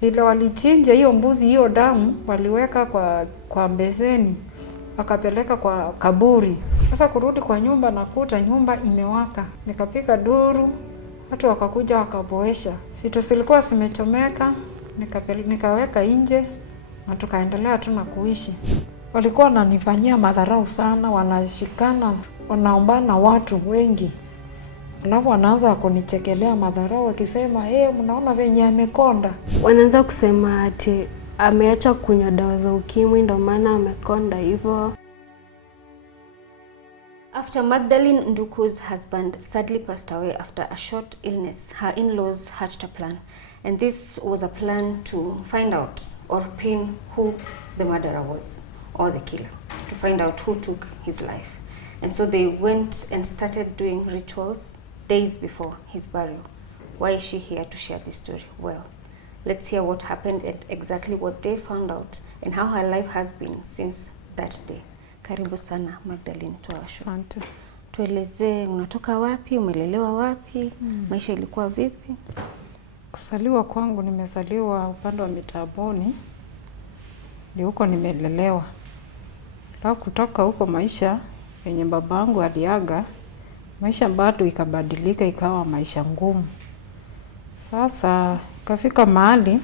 Ile walichinja hiyo mbuzi, hiyo damu waliweka kwa beseni, wakapeleka kwa kaburi. Sasa kurudi kwa nyumba nakuta nyumba imewaka. Nikapika duru, watu wakakuja wakaboesha. Vitu zilikuwa zimechomeka, nikaweka nje na tukaendelea tu na kuishi. Walikuwa wananifanyia madharau sana, wanashikana, wanaombana watu wengi. Alafu wanaanza kunichekelea madharau wakisema, mnaona venye amekonda. Wanaanza kusema ati ameacha kunywa dawa za ukimwi ndio maana amekonda hivyo. After Magdalene Nduku's husband sadly passed away after a short illness, her in-laws hatched a plan. And this was a plan to find out or pin who the murderer was or the killer, to find out who took his life. And so they went and started doing rituals days before his burial. Why is she here to share this story? Well, let's hear what happened and exactly what they found out and how her life has been since that day. Karibu sana Magdalene Twashu. Asante. Tuelezee unatoka wapi, umelelewa wapi, maisha ilikuwa vipi? Kusaliwa kwangu, nimezaliwa upande wa Mitaboni. Ndio huko nimelelewa. Alafu kutoka huko maisha yenye babangu aliaga, maisha bado ikabadilika ikawa maisha ngumu. Sasa kafika mahali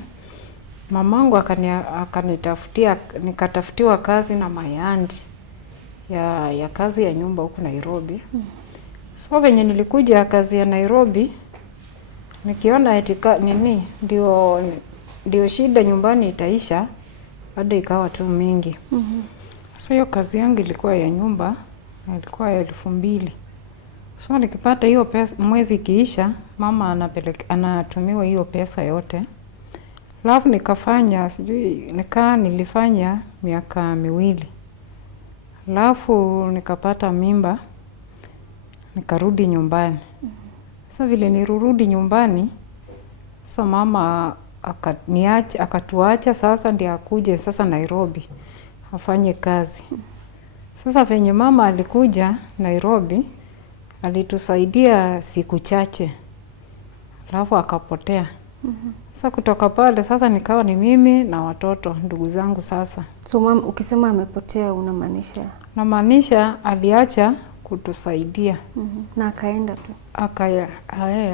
mamangu akanitafutia, nikatafutiwa kazi na Mayandi ya kazi ya nyumba huko Nairobi. So venye nilikuja kazi ya Nairobi, nikiona etika nini ndio shida nyumbani itaisha, bado ikawa tu mingi. So hiyo kazi yangu ilikuwa ya nyumba, ilikuwa ya 2,000. So nikipata hiyo pesa, mwezi kiisha, mama anatumiwa hiyo pesa yote. Alafu nikafanya, nilifanya miaka 2. Alafu nikapata mimba, nikarudi nyumbani. Sasa vile nirudi nyumbani, sasa mama akatuacha sasa ndio akuje sasa Nairobi afanye kazi. Sasa venye mama alikuja Nairobi, alitusaidia siku chache. Alafu akapotea. Sasa kutoka pale sasa nikawa ni mimi na watoto ndugu zangu sasa. So ukisema amepotea unamaanisha? Namaanisha aliacha kutusaidia. Na akaenda tu.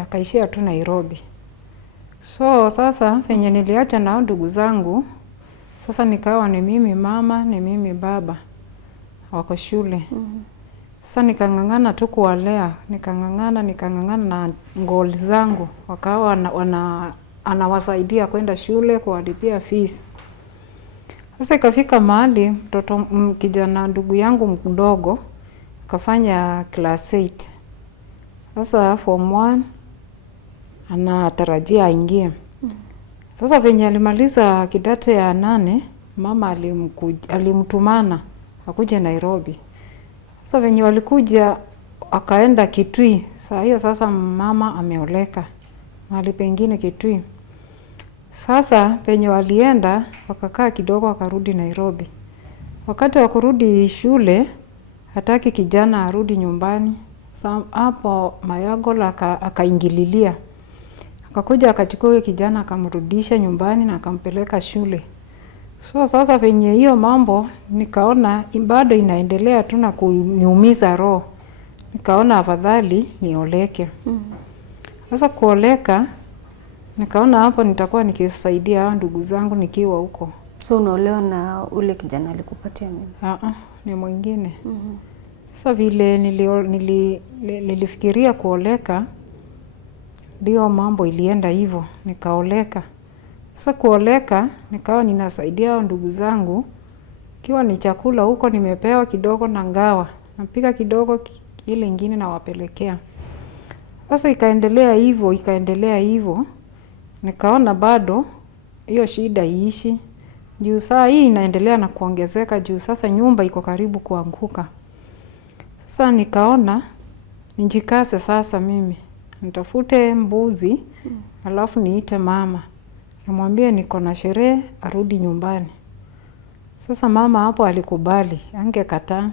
Akaishia tu Nairobi. So sasa venye niliacha na ndugu zangu, sasa nikawa ni mimi mama, ni mimi baba wako shule. Sasa nikangangana tu kuwalea, nikangangana na ngoli zangu. Wakawa anawasaidia kwenda shule kuwalipia fees. Sasa ikafika mahali mtoto kijana ndugu yangu mdogo kafanya class 8. Sasa form 1 anatarajia aingie. Sasa venye alimaliza kidato ya 8, mama alimtumana akuje Nairobi. Sasa venye walikuja akaenda Kitui. Saa hiyo sasa mama ameoleka mahali pengine Kitui. Sasa penye walienda wakakaa kidogo wakarudi Nairobi. Wakati wa kurudi shule hataki kijana arudi nyumbani. Sasa hapo Mayagola akaingililia. Akakuja akachukua huyo kijana akamrudisha nyumbani na akampeleka shule. So sasa venye hiyo mambo nikaona bado inaendelea tu na kuniumiza roho. Nikaona afadhali nioleke. Sasa kuoleka nikaona hapo nitakuwa nikisaidia hao ndugu zangu nikiwa huko. So unaolewa na ule kijana alikupatia mimba? Ni mwingine. Sasa vile nilifikiria kuoleka, ndio mambo ilienda hivyo, nikaoleka. Sasa kuoleka nikawa ninasaidia hao ndugu zangu, kiwa ni chakula huko nimepewa kidogo na ngawa, napika kidogo ile ingine na wapelekea. Sasa ikaendelea hivyo, nikaona bado hiyo shida iishi. Juu saa hii inaendelea na kuongezeka juu sasa nyumba iko karibu kuanguka. Sasa nikaona njikase sasa mimi. Nitafute mbuzi, alafu niite mama. Nimwambie niko na sherehe arudi nyumbani. Sasa mama hapo alikubali, angekataa.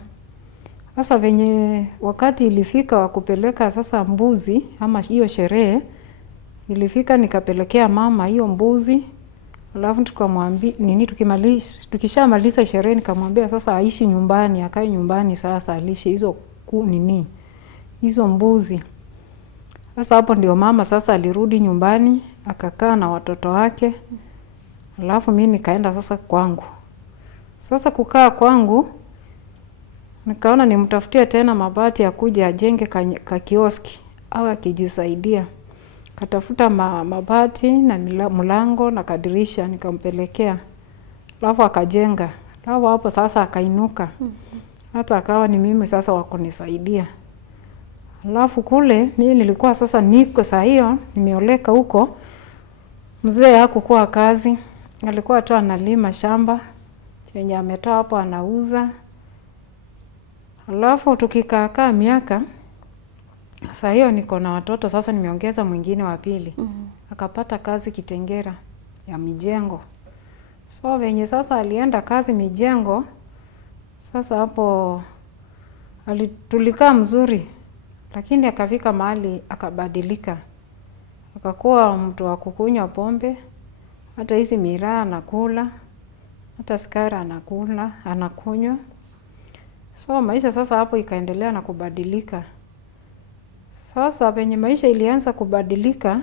Sasa venye wakati ilifika wakupeleka sasa mbuzi ama hiyo sherehe, ilifika nikapelekea mama hiyo mbuzi, Alafu tukamwambia tukishamaliza sherehe nikamwambia sasa aishi nyumbani, akae nyumbani sasa alishe hizo mbuzi. Sasa hapo ndio mama sasa alirudi nyumbani akakaa na watoto wake. Alafu mimi nikaenda sasa kwangu. Sasa kukaa kwangu nikaona nimtafutie tena mabati ya kuja ajenge ka kioski au akijisaidia. Katafuta mabati na mlango na kadirisha nikampelekea. Alafu akajenga. Alafu hapo sasa akainuka. Hata akawa ni mimi sasa wa kunisaidia. Alafu kule mimi nilikuwa sasa niko saa hiyo nimeoleka huko. Mzee hakukuwa kazi. Alikuwa tu analima shamba. Chenye ametoa hapo anauza. Alafu tukikaa miaka. Saa hiyo niko na watoto sasa nimeongeza mwingine wa pili. Akapata kazi Kitengera ya mijengo. So venye sasa alienda kazi mijengo. Sasa hapo tulikaa mzuri. Lakini akafika mahali akabadilika. Akakuwa mtu wa kukunywa pombe. Hata hizi miraa anakula. Hata sigara anakula, anakunywa. So maisha sasa hapo ikaendelea na kubadilika. Sasa penye maisha ilianza kubadilika.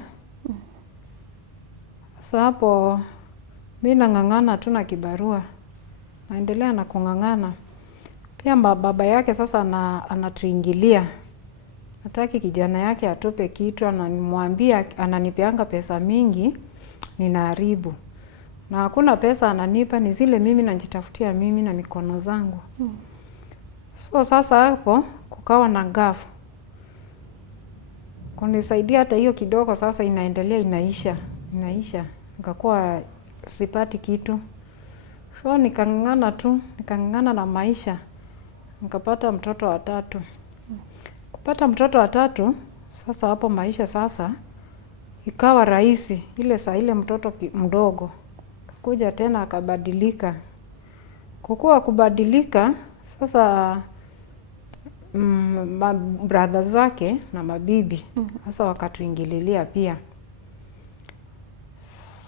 Sasa hapo mimi nang'ang'ana tu na kibarua. Naendelea na kung'ang'ana. Pia baba yake sasa anatuingilia. Hataki kijana yake atupe kitu, anamwambia ananipeanga pesa mingi, ninaharibu. Na hakuna pesa ananipa, ni zile mimi najitafutia mimi na mikono zangu. So sasa hapo kukawa na gafu. Kunisaidia hata hiyo kidogo sasa inaendelea inaisha. Nikakuwa sipati kitu. So nikang'ang'ana na maisha. Nikapata mtoto wa 3. Kupata mtoto wa 3, sasa hapo maisha sasa ikawa rahisi. Ile mtoto mdogo. Kuja tena akabadilika. Kukua kubadilika, sasa brother zake na mabibi. Sasa wakatuingililia pia.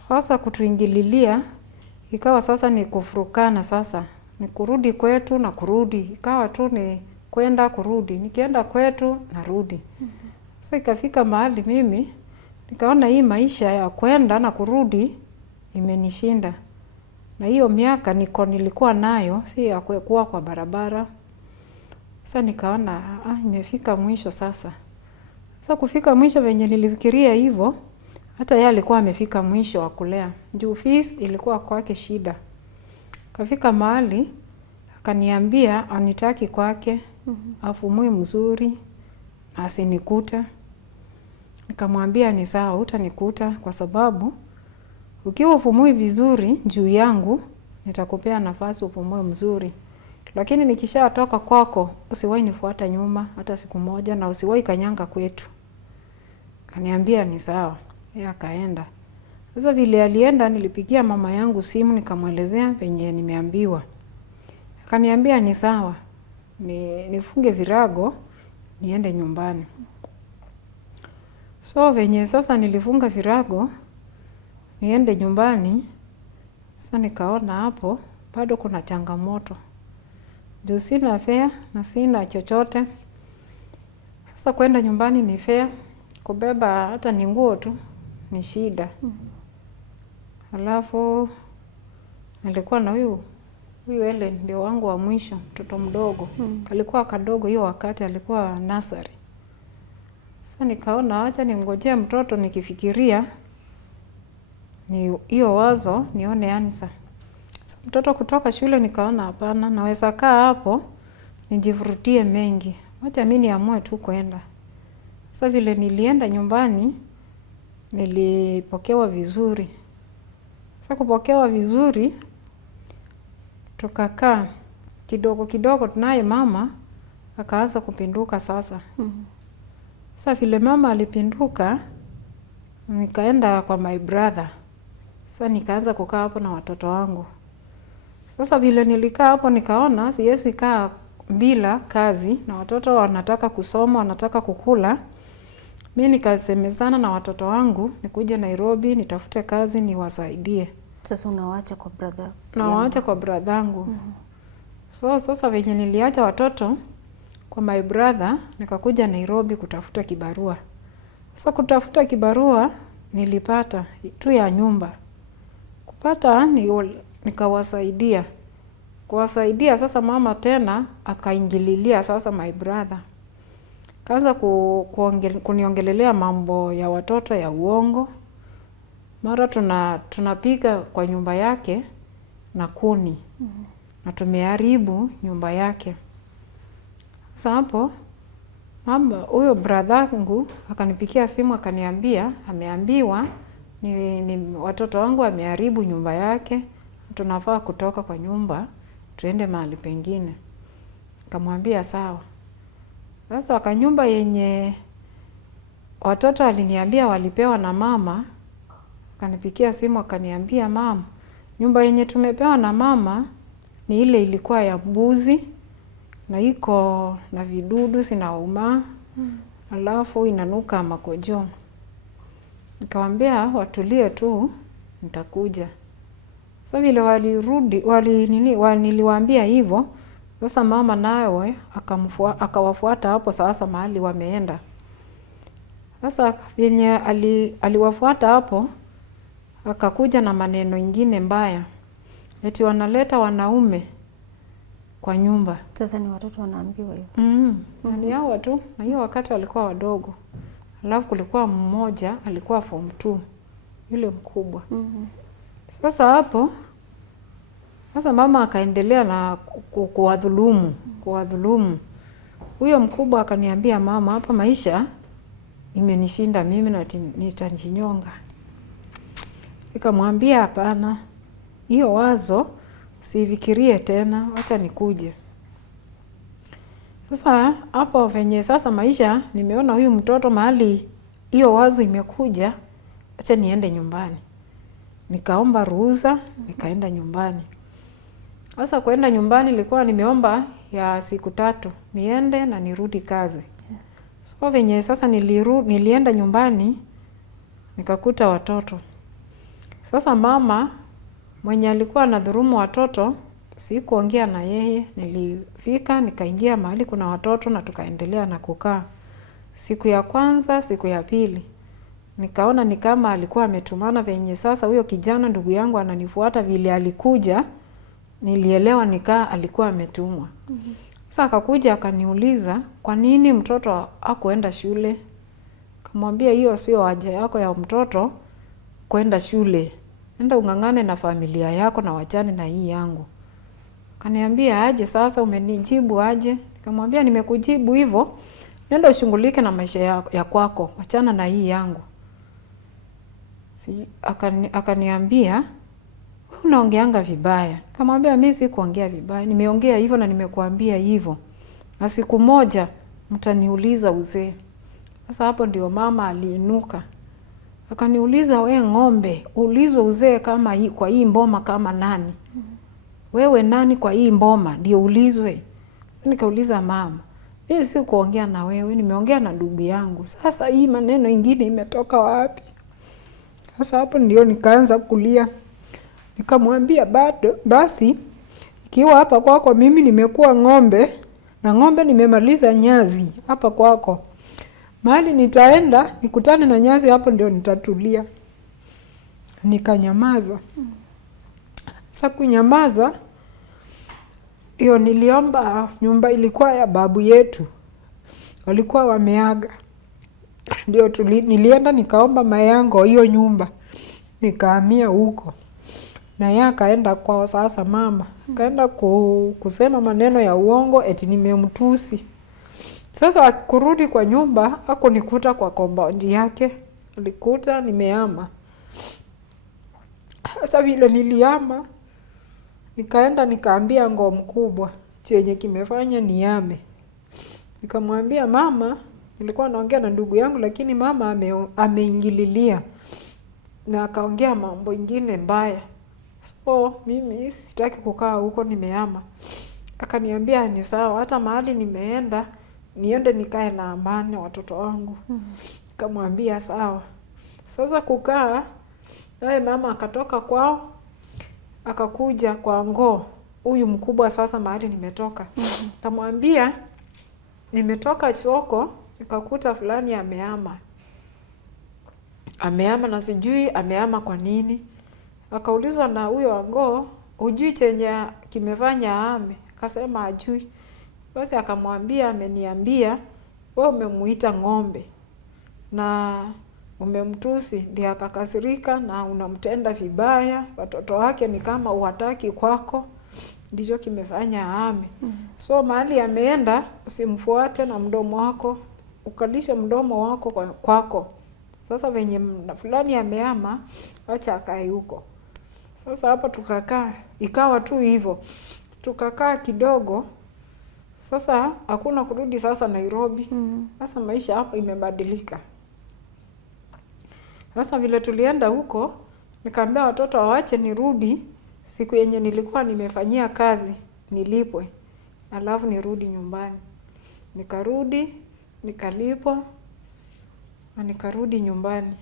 Sasa kutuingililia, ikawa sasa ni kufurukana sasa. Ni kurudi kwetu na kurudi. Ikawa tu ni kwenda kurudi. Nikienda kwetu narudi. Sasa ikafika mahali mimi, nikaona hii maisha ya kwenda na kurudi imenishinda. Na hiyo miaka nilikuwa nayo, si ya kuwa kwa barabara. Sasa nikaona imefika mwisho sasa. Sasa kufika mwisho venye nilifikiria hivyo, hata yeye alikuwa amefika mwisho wa kulea. Juu fees ilikuwa kwake shida. Kafika mahali akaniambia anitaki kwake, afumue mzuri, asinikuta. Nikamwambia ni sawa, hutanikuta kwa sababu ukiwa ufumui vizuri juu yangu, nitakupea nafasi ufumue mzuri. Lakini nikishatoka kwako, usiwahi nifuata nyuma hata siku moja na usiwahi kanyanga kwetu. Kaniambia ni sawa, yeye akaenda. Sasa vile alienda nilipigia mama yangu simu nikamwelezea penye nimeambiwa. Kaniambia ni sawa, nifunge virago, niende nyumbani. So venye sasa nilifunga virago, niende nyumbani. Sasa nikaona hapo bado kuna changamoto. Juu sina fare na sina chochote. Sasa kwenda nyumbani ni fare, kubeba hata ni nguo tu ni shida. Alafu nilikuwa na huyu Ellen ndio wangu wa mwisho, mtoto mdogo. Alikuwa kadogo hiyo wakati alikuwa nursery. Sasa nikaona acha ningojee mtoto nikifikiria ni hiyo wazo nione Anisa. Mtoto kutoka shule nikaona hapana, naweza kaa hapo nijivurutie mengi. Wacha mimi niamue tu kwenda. Sasa vile nilienda nyumbani nilipokewa vizuri. Sasa kupokewa vizuri tukakaa kidogo tunaye mama akaanza kupinduka sasa. Sasa vile mama alipinduka nikaenda kwa my brother. Sasa nikaanza kukaa hapo na watoto wangu. Sasa vile nilikaa hapo nikaona siwezi kaa bila kazi na watoto wanataka kusoma, wanataka kukula. Mimi nikasemezana na watoto wangu nikuje Nairobi nitafute kazi niwasaidie. Sasa unawaacha kwa brother? Nawaacha kwa bradhangu. So sasa venye niliacha watoto kwa my brother, nikakuja Nairobi kutafuta kibarua. Sasa kutafuta kibarua nilipata tu ya nyumba. Kupata nikawasaidia. Kuwasaidia sasa mama tena akaingililia sasa my brother. Kaanza kuniongelelea mambo ya watoto ya uongo. Mara tunapika kwa nyumba yake na kuni. Na tumeharibu nyumba yake. Sasa hapo mama huyo bradhangu akanipikia simu akaniambia ameambiwa ni watoto wangu wameharibu nyumba yake, tunafaa kutoka kwa nyumba tuende mahali pengine. Nikamwambia sawa. Sasa kwa nyumba yenye watoto aliniambia walipewa na mama, akanipikia simu akaniambia mama, nyumba yenye tumepewa na mama ni ile ilikuwa ya mbuzi na iko na vidudu zinauma. Alafu inanuka makojo. Nikamwambia watulie tu nitakuja. Sasa vile walirudi niliwaambia hivyo. Sasa mama nawe akawafuata hapo sasa mahali wameenda. Sasa yenye aliwafuata hapo akakuja na maneno ingine mbaya. Eti wanaleta wanaume kwa nyumba. Sasa ni watoto wanaambiwa hivyo. Ni hao tu. Na hiyo wakati walikuwa wadogo. Alafu kulikuwa mmoja alikuwa form 2. Yule mkubwa. Sasa hapo sasa mama akaendelea na kuwadhulumu. Huyo mkubwa akaniambia mama, hapa maisha imenishinda mimi na nitajinyonga. Nikamwambia hapana. Hiyo wazo sifikirie tena, acha nikuje. Sasa hapo venye sasa maisha nimeona huyu mtoto mahali hiyo wazo imekuja, acha niende nyumbani. Nikaomba ruhusa, nikaenda nyumbani. Sasa kwenda nyumbani nilikuwa nimeomba ya siku 3, niende na nirudi kazi. So venye sasa nilienda nyumbani nikakuta watoto. Sasa mama mwenye alikuwa anadhulumu watoto sikuongea na yeye, nilifika nikaingia mahali kuna watoto na tukaendelea na kukaa. Siku ya kwanza, siku ya pili nikaona ni kama alikuwa ametumana venye sasa huyo kijana ndugu yangu ananifuata vile alikuja, nilielewa nikaa alikuwa ametumwa. Sasa akakuja akaniuliza kwa nini mtoto hakuenda shule? Kamwambia hiyo sio haja yako ya mtoto kwenda shule. Nenda ungangane na familia yako na wachane na hii yangu. Kaniambia aje sasa umenijibu aje? Nikamwambia nimekujibu hivyo. Nenda ushughulike na maisha ya kwako, wachana na hii yangu. Akaniambia unaongeanga vibaya. Nikamwambia mimi si kuongea vibaya. Nimeongea hivyo na nimekuambia hivyo. Na siku moja mtaniuliza uzee. Sasa hapo ndio mama aliinuka. Akaniuliza we ng'ombe, ulizwe uzee kama kwa hii mboma kama nani? Wewe nani kwa hii mboma ndio ulizwe? Nikauliza mama, mimi si kuongea na wewe, nimeongea na ndugu yangu. Sasa hii maneno ingine imetoka wapi? Sasa hapo ndio nikaanza kulia. Nikamwambia basi ikiwa hapa kwako mimi nimekuwa ng'ombe na ng'ombe nimemaliza nyazi hapa kwako. Mahali nitaenda nikutane na nyazi hapo ndio nitatulia. Nikanyamaza. Sasa kunyamaza hiyo niliomba, nyumba ilikuwa ya babu yetu. Walikuwa wameaga. Ndio nilienda nikaomba mayango hiyo nyumba. Nikahamia huko. Na yeye akaenda kwao sasa mama. Kaenda kusema maneno ya uongo eti nimemtusi. Sasa kurudi kwa nyumba hakunikuta kwa compound yake. Alikuta nimehama. Sasa vile nilihama nikaenda nikaambia ngoo mkubwa chenye kimefanya nihame. Nikamwambia mama, nilikuwa naongea na ndugu yangu lakini mama ameingililia na akaongea mambo ingine mbaya. So mimi sitaki kukaa huko, nimehama. Akaniambia ni sawa, hata mahali nimeenda niende nikae na amani watoto wangu. Nikamwambia sawa. Sasa kukaa naye mama akatoka kwao akakuja kwa ngoo huyu mkubwa sasa mahali nimetoka. Kamwambia nimetoka soko nikakuta fulani amehama. Amehama na sijui amehama kwa nini. Akaulizwa na huyo ngoo, hujui chenye kimefanya ahame? Akasema hajui. Basi akamwambia ameniambia wewe umemuita ng'ombe na umemtusi, ndio akakasirika na unamtenda vibaya, watoto wake ni kama uwataki kwako, ndicho kimefanya ahame. So mahali ameenda usimfuate na mdomo wako, ukalishe mdomo wako kwako. Sasa venye fulani amehama, acha akae huko. Sasa hapa tukakaa, ikawa tu hivyo. Tukakaa kidogo. Sasa hakuna kurudi sasa Nairobi. Sasa maisha hapa imebadilika. Sasa vile tulienda huko, nikaambia watoto waache nirudi siku yenye nilikuwa nimefanyia kazi, nilipwe. Alafu nirudi nyumbani. Nikarudi, nikalipwa, na nikarudi nyumbani.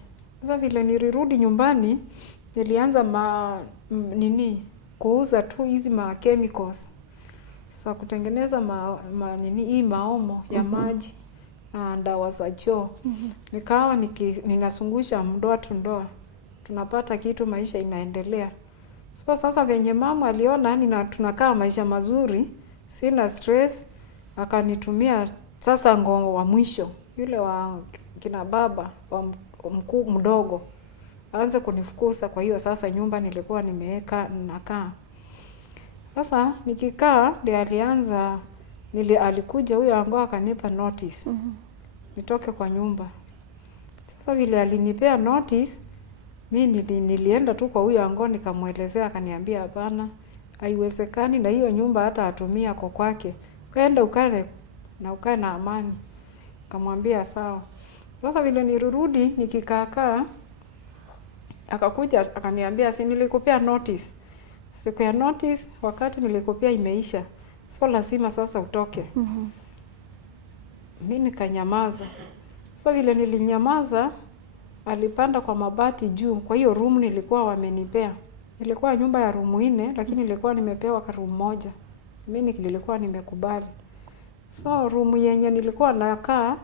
Sasa vile nilirudi nyumbani, nilianza kuuza tu hizi ma chemicals. Sasa kutengeneza hii maomo ya maji na dawa za choo. Nikawa ninasungusha ndoa tu ndoa. Tunapata kitu, maisha inaendelea. So sasa venye mama aliona tunakaa maisha mazuri, sina stress, akanitumia sasa ngoo wa mwisho, yule wa kina baba wa mkuu mdogo. Aanze kunifukuza kwa hiyo sasa nyumba nilikuwa nimeweka nakaa. Sasa nikikaa ndio alikuja huyo angoo akanipa notice. Nitoke kwa nyumba. Sasa vile alinipea notice, mimi nilienda tu kwa huyo angoo nikamuelezea, akaniambia hapana, haiwezekani na hiyo nyumba hata atumia kwa kwake. Kaenda ukae na amani. Nikamwambia sawa. Sasa vile nirudi nikikaa akakuja akaniambia si nilikupea notice. Siku ya notice wakati nilikupea imeisha. So lazima sasa utoke. Mimi nikanyamaza. Sasa vile nilinyamaza, alipanda kwa mabati juu. Kwa hiyo room nilikuwa wamenipea. Nilikuwa nyumba ya room 4 lakini nilikuwa nimepewa room moja. Mimi nilikuwa nimekubali. So room yenye nilikuwa nakaa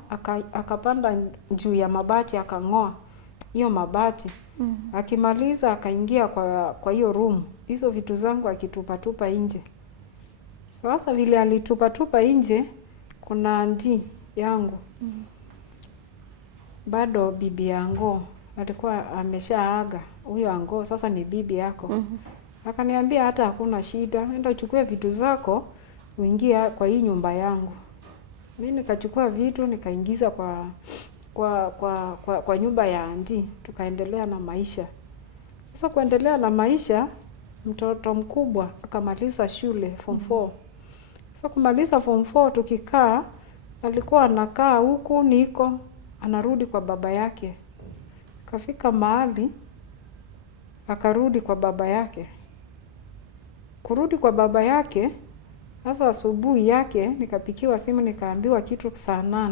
akapanda juu ya mabati akang'oa hiyo mabati. Akimaliza akaingia kwa hiyo room. Hizo vitu zangu akitupa nje. Sasa vile alitupa nje, kuna auntie yangu. Bado bibi yangu alikuwa ameshaaga. Huyo ango sasa ni bibi yako. Akaniambia hata hakuna shida, enda uchukue vitu zako uingie kwa hii nyumba yangu. Mimi nikachukua vitu nikaingiza kwa nyumba ya auntie, tukaendelea na maisha. Sasa kuendelea na maisha, mtoto mkubwa akamaliza shule form 4. Sasa kumaliza form 4 tukikaa, alikuwa anakaa huku niko anarudi kwa baba yake. Kafika mahali akarudi kwa baba yake. Kurudi kwa baba yake, sasa asubuhi yake nikapikiwa simu nikaambiwa kitu saa 8.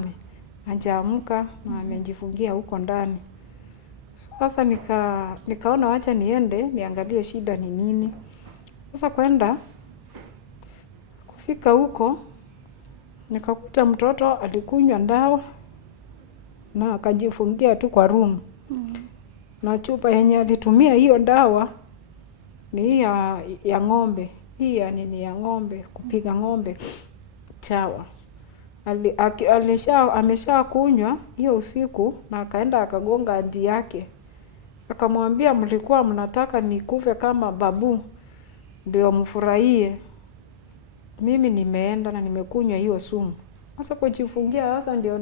Hajaamka na amejifungia huko ndani. Sasa nikaona wacha niende niangalie shida ni nini. Sasa kufika huko nikakuta mtoto alikunywa dawa na akajifungia tu kwa room. Na chupa yenye alitumia hiyo dawa ni hii ya ng'ombe. Hii ya ng'ombe, kupiga ng'ombe chawa. Amesha kunywa hiyo usiku na akaenda akagonga auntie yake. Akamwambia mlikuwa mnataka nikufe kama babu ndio mfurahie. Mimi nimeenda na nimekunywa hiyo sumu. Sasa kujifungia sasa ndio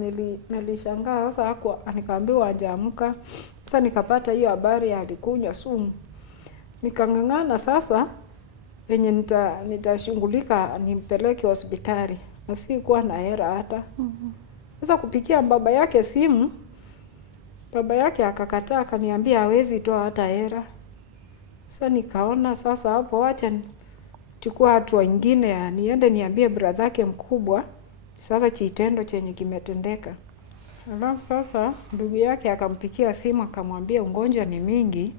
nilishangaa sasa hapo nikaambiwa hajaamka. Sasa nikapata hiyo habari alikunywa sumu. Nikang'ang'ana sasa venye nitashughulika nimpeleke hospitali. Na sikuwa na hela hata. Sasa kupikia baba yake simu, baba yake akakataa akaniambia hawezi toa hata hela. Sasa nikaona sasa hapo wacha chukua hatua nyingine ya niende niambie brother yake mkubwa sasa kitendo chenye kimetendeka. Alafu sasa ndugu yake akampikia simu akamwambia ugonjwa ni mingi,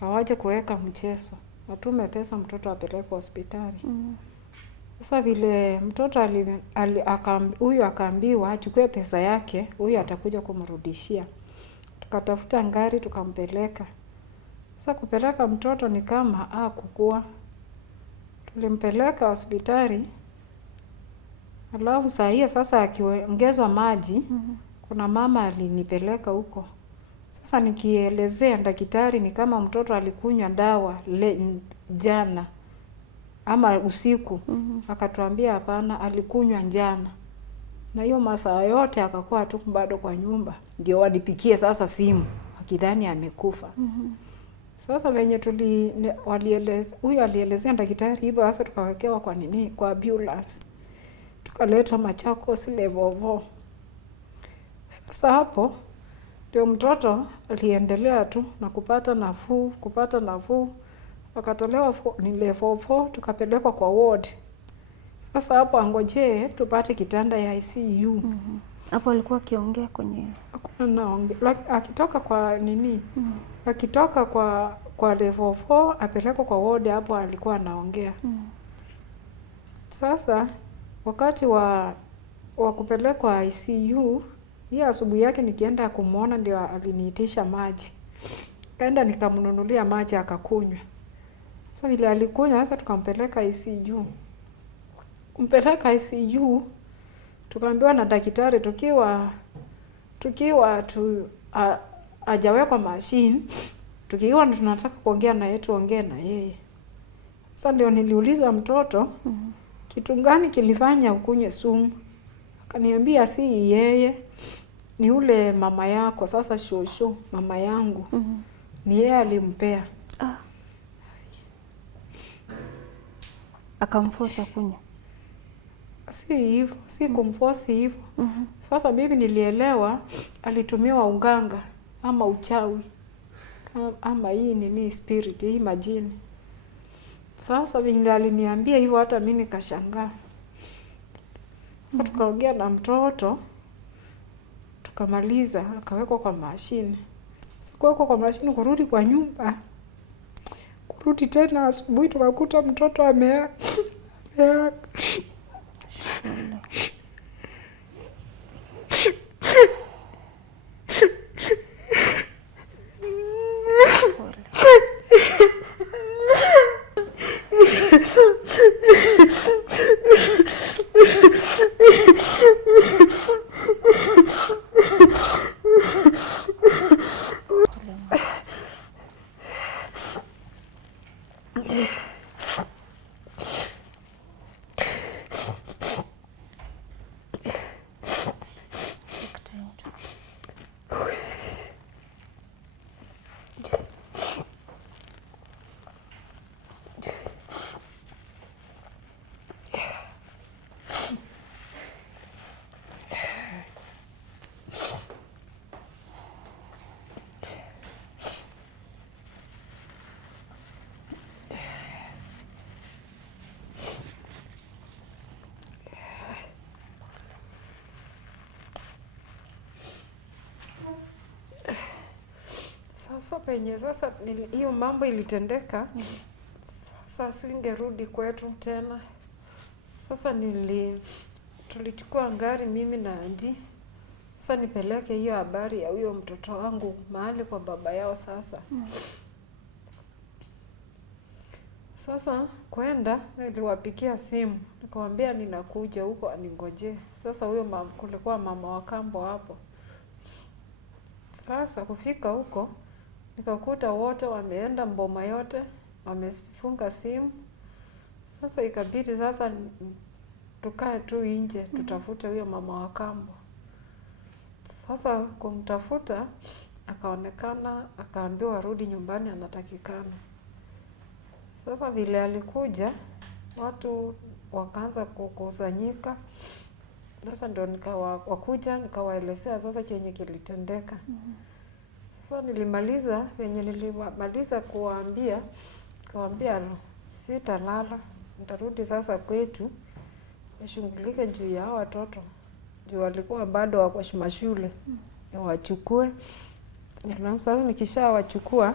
hawaje kuweka mchezo. atume pesa mtoto apelekwe hospitali. Sasa vile mtoto huyu akaambiwa achukue pesa yake, huyu atakuja kumrudishia. Tukatafuta ngari tukampeleka. Sasa kupeleka mtoto ni kama kukua. Tulimpeleka hospitali. Alafu saa hiyo sasa akiongezwa maji, kuna mama alinipeleka huko. Sasa nikielezea daktari ni kama mtoto alikunywa dawa jana ama usiku. Akatuambia hapana, alikunywa jana. Na hiyo masaa yote akakuwa tu bado kwa nyumba. Ndio walipikie sasa simu akidhani amekufa. Sasa wenye huyu alielezea daktari hivyo, sasa tukawekewa kwa ambulance. Tukaletwa Machakos level 4. Sasa hapo ndio mtoto aliendelea tu na kupata nafuu. Akatolewa ni level 4, tukapelekwa kwa ward. Sasa hapo angojee tupate kitanda ya ICU. Hapo alikuwa akiongea kwenye akitoka kwa akitoka kwa level 4 apelekwa kwa ward, hapo alikuwa anaongea. Sasa wakati wa kupelekwa ICU, hiyo asubuhi yake nikienda kumuona ndio aliniitisha maji. Kaenda nikamnunulia maji akakunywa. Sasa vile alikunywa, sasa tukampeleka ICU. Kumpeleka ICU tukaambiwa na daktari tukiwa hajawekwa machine, tukiwa tunataka kuongea na yeye tuongee na yeye. Sasa ndio niliuliza mtoto, kitu gani kilifanya ukunywe sumu? Akaniambia si yeye, ni ule mama yako. Sasa shosho mama yangu ni yeye alimpea. Akamforce kunywa? Si hivyo, si kumforce hivyo. Sasa mimi nilielewa alitumiwa uganga ama uchawi ama hii nini spirit, hii majini. Sasa vile aliniambia hivyo hata mimi nikashangaa. Sasa tukaongea na mtoto tukamaliza, akawekwa kwa mashine. Sikuwekwa kwa mashine, kurudi kwa nyumba. Kurudi tena asubuhi tukakuta mtoto Sasa penye sasa hiyo mambo ilitendeka. Sasa singerudi kwetu tena. Sasa tulichukua ngari mimi na Andi. Sasa nipeleke hiyo habari ya huyo mtoto wangu mahali kwa baba yao sasa. Sasa kwenda niliwapikia simu. Nikamwambia ninakuja huko aningoje. Sasa huyo kulikuwa mama wa kambo hapo. Sasa kufika huko nikakuta wote wameenda mboma yote, wamefunga simu. Sasa ikabidi sasa tukae tu nje tutafute huyo mama wa kambo. Sasa kumtafuta akaonekana, akaambiwa rudi nyumbani anatakikana. Sasa vile alikuja watu wakaanza kukusanyika. Sasa ndio nikawaelezea sasa chenye kilitendeka. Sasa nilimaliza kuwaambia, sitalala, nitarudi sasa kwetu nishughulike juu ya watoto. Juu walikuwa bado wako mashule. Niwachukue. Sasa nikishawachukua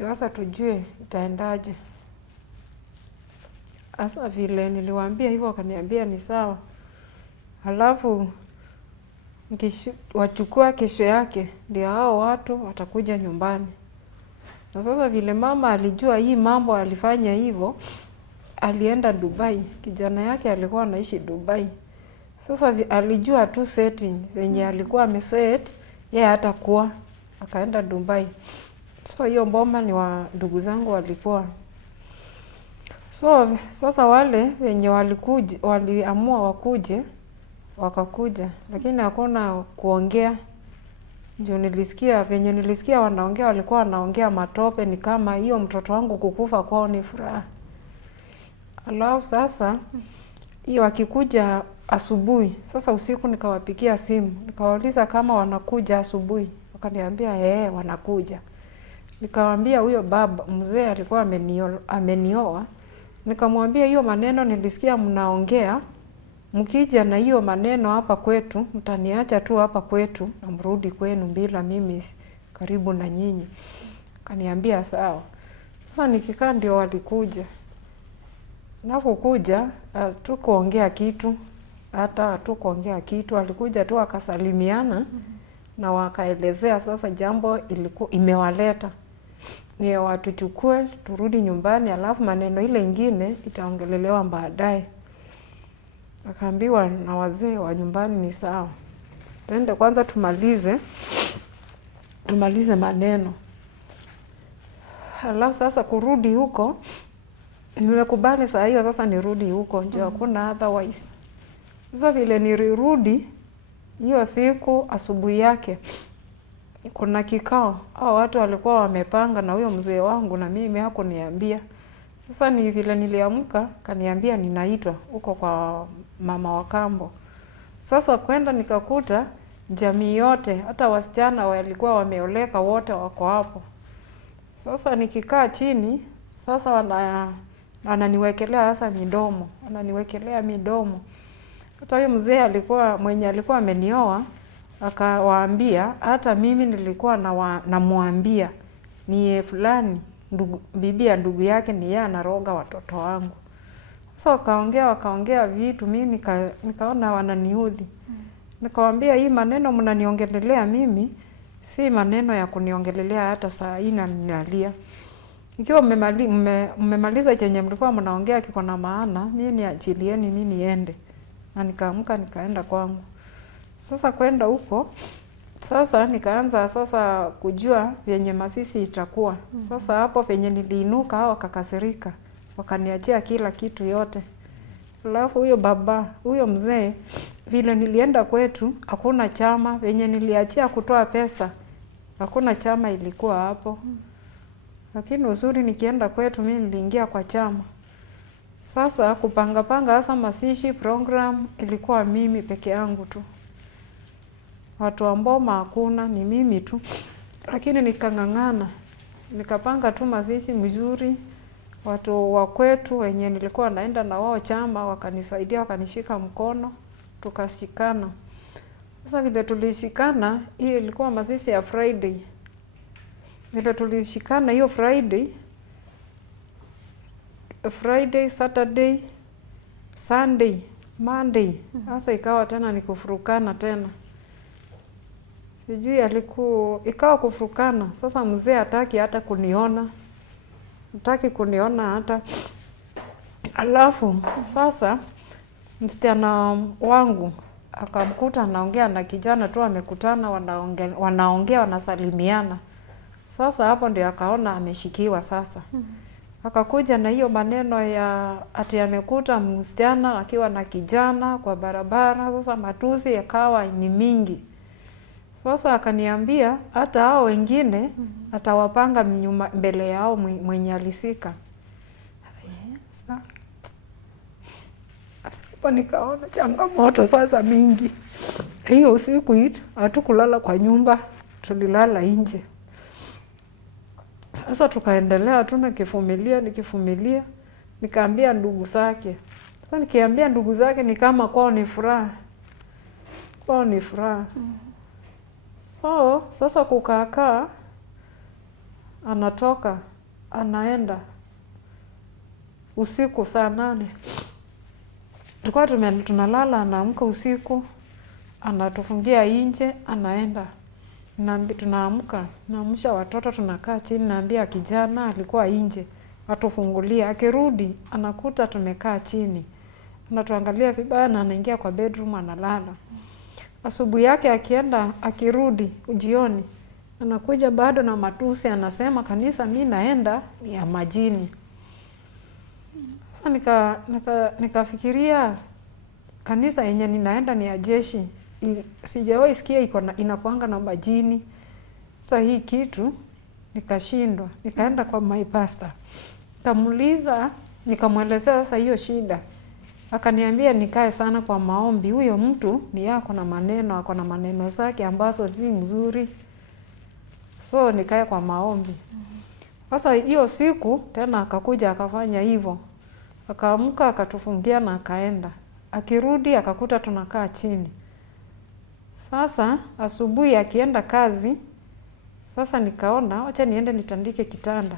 sasa tujue itaendaje. Sasa vile niliwaambia hivyo wakaniambia ni sawa. Halafu wachukua kesho yake ndio hao watu watakuja nyumbani. Na sasa vile mama alijua hii mambo alifanya hivyo, alienda Dubai. Kijana yake alikuwa anaishi Dubai. Sasa alijua tu setting venye alikuwa ameset yeye hatakuwa, akaenda Dubai. So hiyo mboma ni wa ndugu zangu walikuwa. So sasa wale wenye walikuja waliamua wakuje, wakakuja, lakini hakuna kuongea. Ndio nilisikia wanaongea, walikuwa wanaongea matope, ni kama hiyo mtoto wangu kukufa kwao ni furaha. Alafu sasa hiyo wakikuja asubuhi, sasa usiku nikawapigia simu, nikawauliza kama wanakuja asubuhi. Wakaniambia wanakuja. Nikamwambia huyo baba mzee alikuwa amenioa. Nikamwambia hiyo maneno nilisikia mnaongea, mkija na hiyo maneno hapa kwetu, mtaniacha tu hapa kwetu na mrudi kwenu bila mimi karibu na nyinyi. Kaniambia sawa. Sasa nikikaa ndio walikuja. Napokuja hatukuongea kitu, walikuja tu wakasalimiana na wakaelezea sasa jambo ilikuwa imewaleta. Ni watuchukue turudi nyumbani, alafu maneno ile ingine itaongelelewa baadaye. Akaambiwa na wazee wa nyumbani ni sawa. Twende kwanza tumalize maneno. Alafu sasa kurudi huko, nimekubali saa hiyo sasa nirudi huko, ndio hakuna otherwise. Sasa vile nirudi hiyo siku asubuhi yake, kuna kikao. Hao watu walikuwa wamepanga na huyo mzee wangu na mimi hakuniambia. Sasa ni vile niliamka kaniambia ninaitwa huko kwa mama wa kambo. Sasa kwenda nikakuta jamii yote, hata wasichana walikuwa wameoleka wote wako hapo. Sasa nikikaa chini, sasa wananiwekelea sasa midomo. Wananiwekelea midomo. Hata huyo mzee alikuwa amenioa, akawaambia hata mimi nilikuwa namwambia ni fulani bibi ya ndugu yake ni yeye anaroga watoto wangu. Sasa wakaongea vitu, mimi nikaona wananiudhi. Nikamwambia hii maneno mnaniongelelea mimi si maneno ya kuniongelelea hata saa hii na ninalia. Ikiwa mmemaliza chenye mlikuwa mnaongea kiko na maana, mimi niachilieni mimi niende. Na nikaamka nikaenda kwangu. Sasa kwenda huko, sasa nikaanza sasa kujua vyenye masisi itakuwa. Sasa hapo penye niliinuka hao wakakasirika. Wakaniachia kila kitu yote. Alafu huyo mzee vile nilienda kwetu, hakuna chama, venye niliachia kutoa pesa. Hakuna chama ilikuwa hapo. Lakini uzuri nikienda kwetu mimi niliingia kwa chama. Sasa kupanga sasa masishi program ilikuwa mimi peke yangu tu. Watu wa mboma hakuna, ni mimi tu. Lakini nikang'ang'ana. Nikapanga tu mazishi mzuri. Watu wa kwetu wenye nilikuwa naenda na wao chama wakanisaidia, wakanishika mkono, tukashikana. Sasa vile tulishikana, hiyo ilikuwa mazishi ya Friday. Vile tulishikana hiyo Friday, Saturday, Sunday, Monday. Sasa ikawa tena ni kufurukana tena. Sijui ikawa kufurukana. Sasa mzee hataki hata kuniona. Hataki kuniona hata. Alafu sasa msichana wangu akamkuta anaongea na kijana tu amekutana wanaongea wanasalimiana. Sasa hapo ndio akaona ameshikiwa sasa. Akakuja na hiyo maneno ya ati amekuta msichana akiwa na kijana kwa barabara. Sasa matusi yakawa ni mingi. Sasa akaniambia hata hao wengine atawapanga mbele yao mwenye alisika. Sasa nikaona changamoto sasa mingi. Hiyo usiku hatukulala kwa nyumba, tulilala nje. Sasa tukaendelea tu nikivumilia, nikaambia ndugu zake. Sasa nikiambia ndugu zake ni kama kwao ni furaha. Sasa kukaa anatoka anaenda usiku saa 8. Tulikuwa tunalala, anaamka usiku, anatufungia nje, anaenda. Tunaamka, naamsha watoto, tunakaa chini, naambia kijana alikuwa nje atufungulia. Akirudi anakuta tumekaa chini, anatuangalia vibaya na anaingia kwa bedroom analala. Asubuhi yake akienda, akirudi jioni, anakuja bado na matusi, anasema kanisa mimi naenda ya majini. Sasa nikafikiria kanisa yenye ninaenda ni ya jeshi. Sijawahi sikia inakuanga na majini. Sasa hii kitu nikashindwa. Nikaenda kwa my pastor. Nikamuuliza, nikamwelezea sasa hiyo shida. Akaniambia nikae sana kwa maombi. Huyo mtu ni yako na maneno, ako na maneno zake ambazo si mzuri. So nikae kwa maombi. Sasa hiyo siku tena akakuja akafanya hivyo. Akaamka akatufungia na akaenda. Akirudi akakuta tunakaa chini. Sasa asubuhi akienda kazi, sasa nikaona acha niende nitandike kitanda.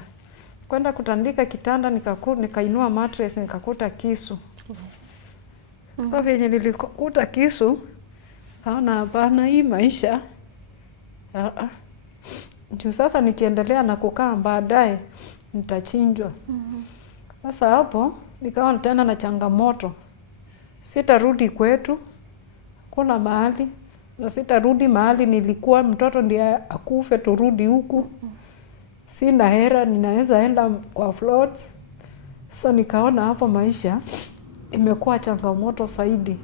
Kwenda kutandika kitanda nikainua mattress nikakuta kisu. Sasa vyenye nilikuta kisu, kaona hapana, hii maisha. Juu sasa nikiendelea na kukaa baadaye nitachinjwa. Sasa hapo nikawa tena na changamoto. Sitarudi kwetu, kuna mahali, na sitarudi mahali nilikuwa mtoto ndiye akufe turudi huku. Sina hera, ninaweza enda kwa flood. Sasa nikaona hapo maisha imekuwa changamoto zaidi.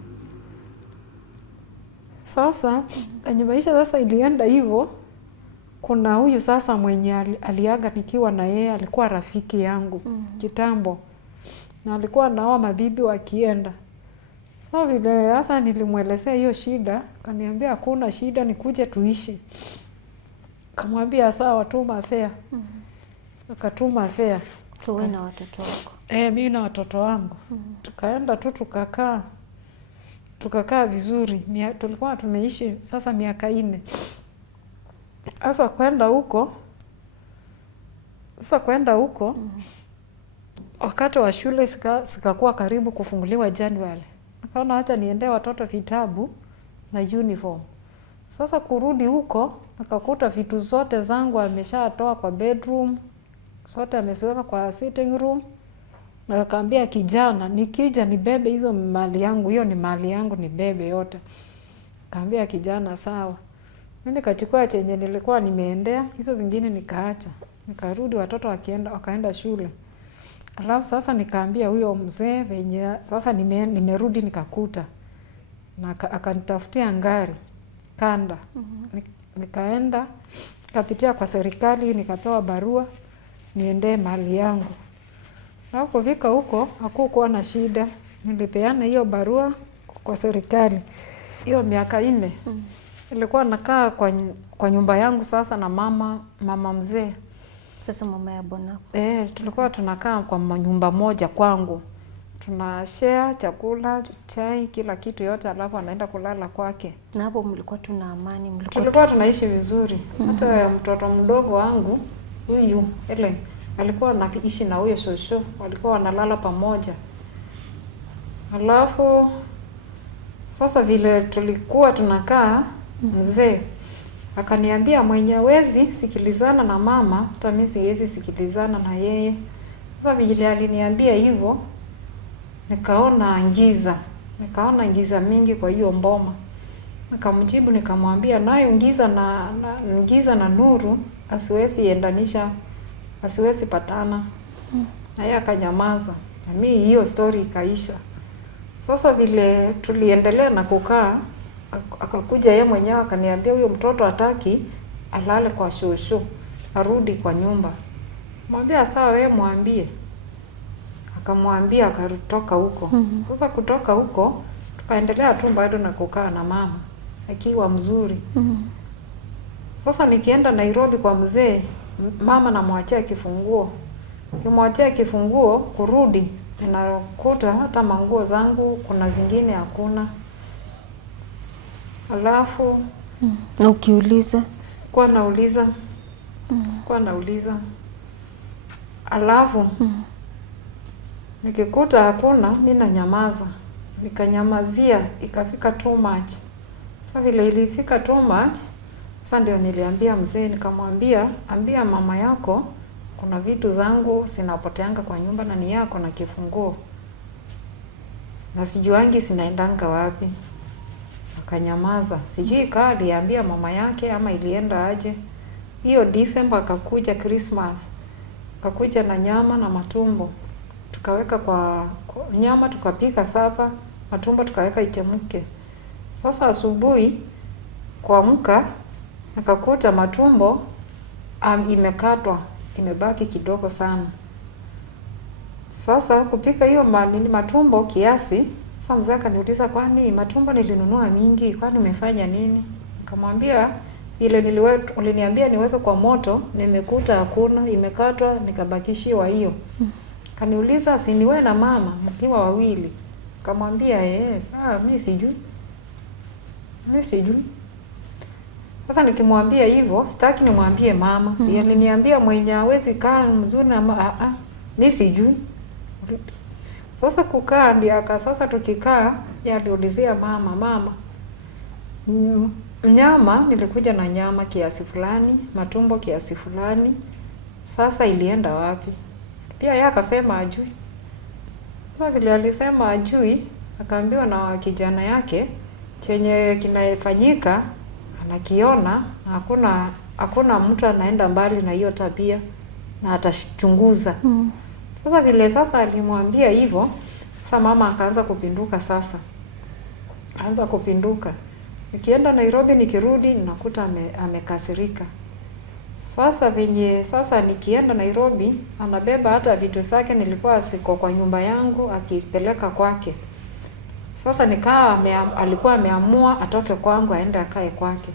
Sasa kwenye maisha sasa ilienda hivyo. Kuna huyu sasa mwenye aliaga nikiwa na yeye, alikuwa rafiki yangu kitambo. Na alikuwa naoa mabibi wakienda. So vile sasa nilimwelezea hiyo shida, kaniambia hakuna shida, nikuje tuishi. Kamwambia sawa, tuma fare. Akatuma fare. So wewe na watoto wako? Mimi na watoto wangu. Tukaenda tu tukakaa vizuri. Tulikuwa tumeishi sasa miaka 4. Sasa kwenda huko, wakati wa shule sikakuwa karibu kufunguliwa January. Nikaona acha niendee watoto vitabu na uniform. Sasa kurudi huko, nikakuta vitu zote zangu ameshatoa kwa bedroom, zote ameziweka kwa sitting room. Na akaambia kijana, nikija nibebe hizo mali yangu, hiyo ni mali yangu, nibebe yote. Akaambia kijana sawa. Mimi nikachukua chenye nilikuwa nimeendea, hizo zingine nikaacha. Nikarudi watoto wakaenda shule. Alafu sasa nikaambia huyo mzee venye sasa nimerudi nikakuta. Na akanitafutia ngari kanda. Nikaenda, nikapitia kwa serikali, nikapewa barua niendee mali yangu. Na kufika huko hakukuwa na shida. Nilipeana hiyo barua kwa serikali. Hiyo miaka 4. Nilikuwa nakaa kwa nyumba yangu sasa na mama mzee. Sasa mama ya bwanako? Tulikuwa tunakaa kwa nyumba moja kwangu. Tunashare chakula, chai, kila kitu yote, alafu anaenda kulala kwake. Na hapo mlikuwa tuna amani, tulikuwa tunaishi vizuri. Hata mtoto mdogo wangu huyu alikuwa anaishi na huyo shosho, walikuwa wanalala pamoja. Alafu sasa vile tulikuwa tunakaa, mzee akaniambia mwenye hawezi sikilizana na mama, hata mimi siwezi sikilizana na yeye. Sasa vile aliniambia hivyo, nikaona ngiza mingi kwa hiyo mboma. Nikamjibu nikamwambia nayo ngiza na nuru asiwezi endanisha, asiwezi patana. Na yeye akanyamaza. Na mimi hiyo story ikaisha. Sasa vile tuliendelea na kukaa, akakuja yeye mwenyewe akaniambia huyo mtoto hataki alale kwa shosho, arudi kwa nyumba. Mwambia sawa, wewe mwambie. Akamwambia, akatoka huko. Sasa kutoka huko tukaendelea tu bado na kukaa na mama akiwa mzuri. Sasa nikienda Nairobi kwa mzee, mama namwachia kifunguo. Kimwachia kifunguo kurudi, ninakuta hata manguo zangu kuna zingine hakuna. Alafu na ukiuliza? Sikuwa nauliza. Alafu nikikuta hakuna, mimi nanyamaza. Nikanyamazia, ikafika too much. So vile ilifika too much, sasa ndio niliambia mzee, nikamwambia, ambia mama yako kuna vitu zangu sinapoteanga kwa nyumba na ni yako na kifunguo. Na sijuangi sinaendanga wapi. Akanyamaza. Sijui kaa aliambia mama yake ama ilienda aje. Hiyo December akakuja Christmas. Akakuja na nyama na matumbo. Tukaweka kwa nyama, tukapika sapa, matumbo tukaweka ichemke. Sasa asubuhi kuamka nikakuta matumbo imekatwa, imebaki kidogo sana. Sasa kupika hiyo matumbo kiasi, sasa mzee akaniuliza, kwani matumbo nilinunua mingi, kwani nimefanya nini? Nikamwambia ile uliniambia niweke kwa moto, nimekuta hakuna, imekatwa, nikabakishiwa hiyo. Kaniuliza, si ni wewe na mama mkiwa wawili? Nikamwambia sawa, mimi sijui. Sasa nikimwambia hivyo, sitaki nimwambie mama. Si aliniambia mwenye hawezi kaa mzuri na mimi sijui. Sasa kukaa ndio sasa tukikaa aliulizia mama. Nyama nilikuja na nyama kiasi fulani, matumbo kiasi fulani. Sasa ilienda wapi? Pia yeye akasema ajui. Sasa vile alisema ajui, akaambiwa na kijana yake chenye kinafanyika anakiona, hakuna mtu anaenda mbali na hiyo tabia na atachunguza. Sasa vile sasa alimwambia hivyo, sasa mama akaanza kupinduka sasa. Anza kupinduka. Nikienda Nairobi nikirudi nakuta amekasirika. Sasa sasa nikienda Nairobi anabeba hata vitu zake nilikuwa siko kwa nyumba yangu akipeleka kwake. Sasa alikuwa ameamua atoke kwangu aende akae kwake.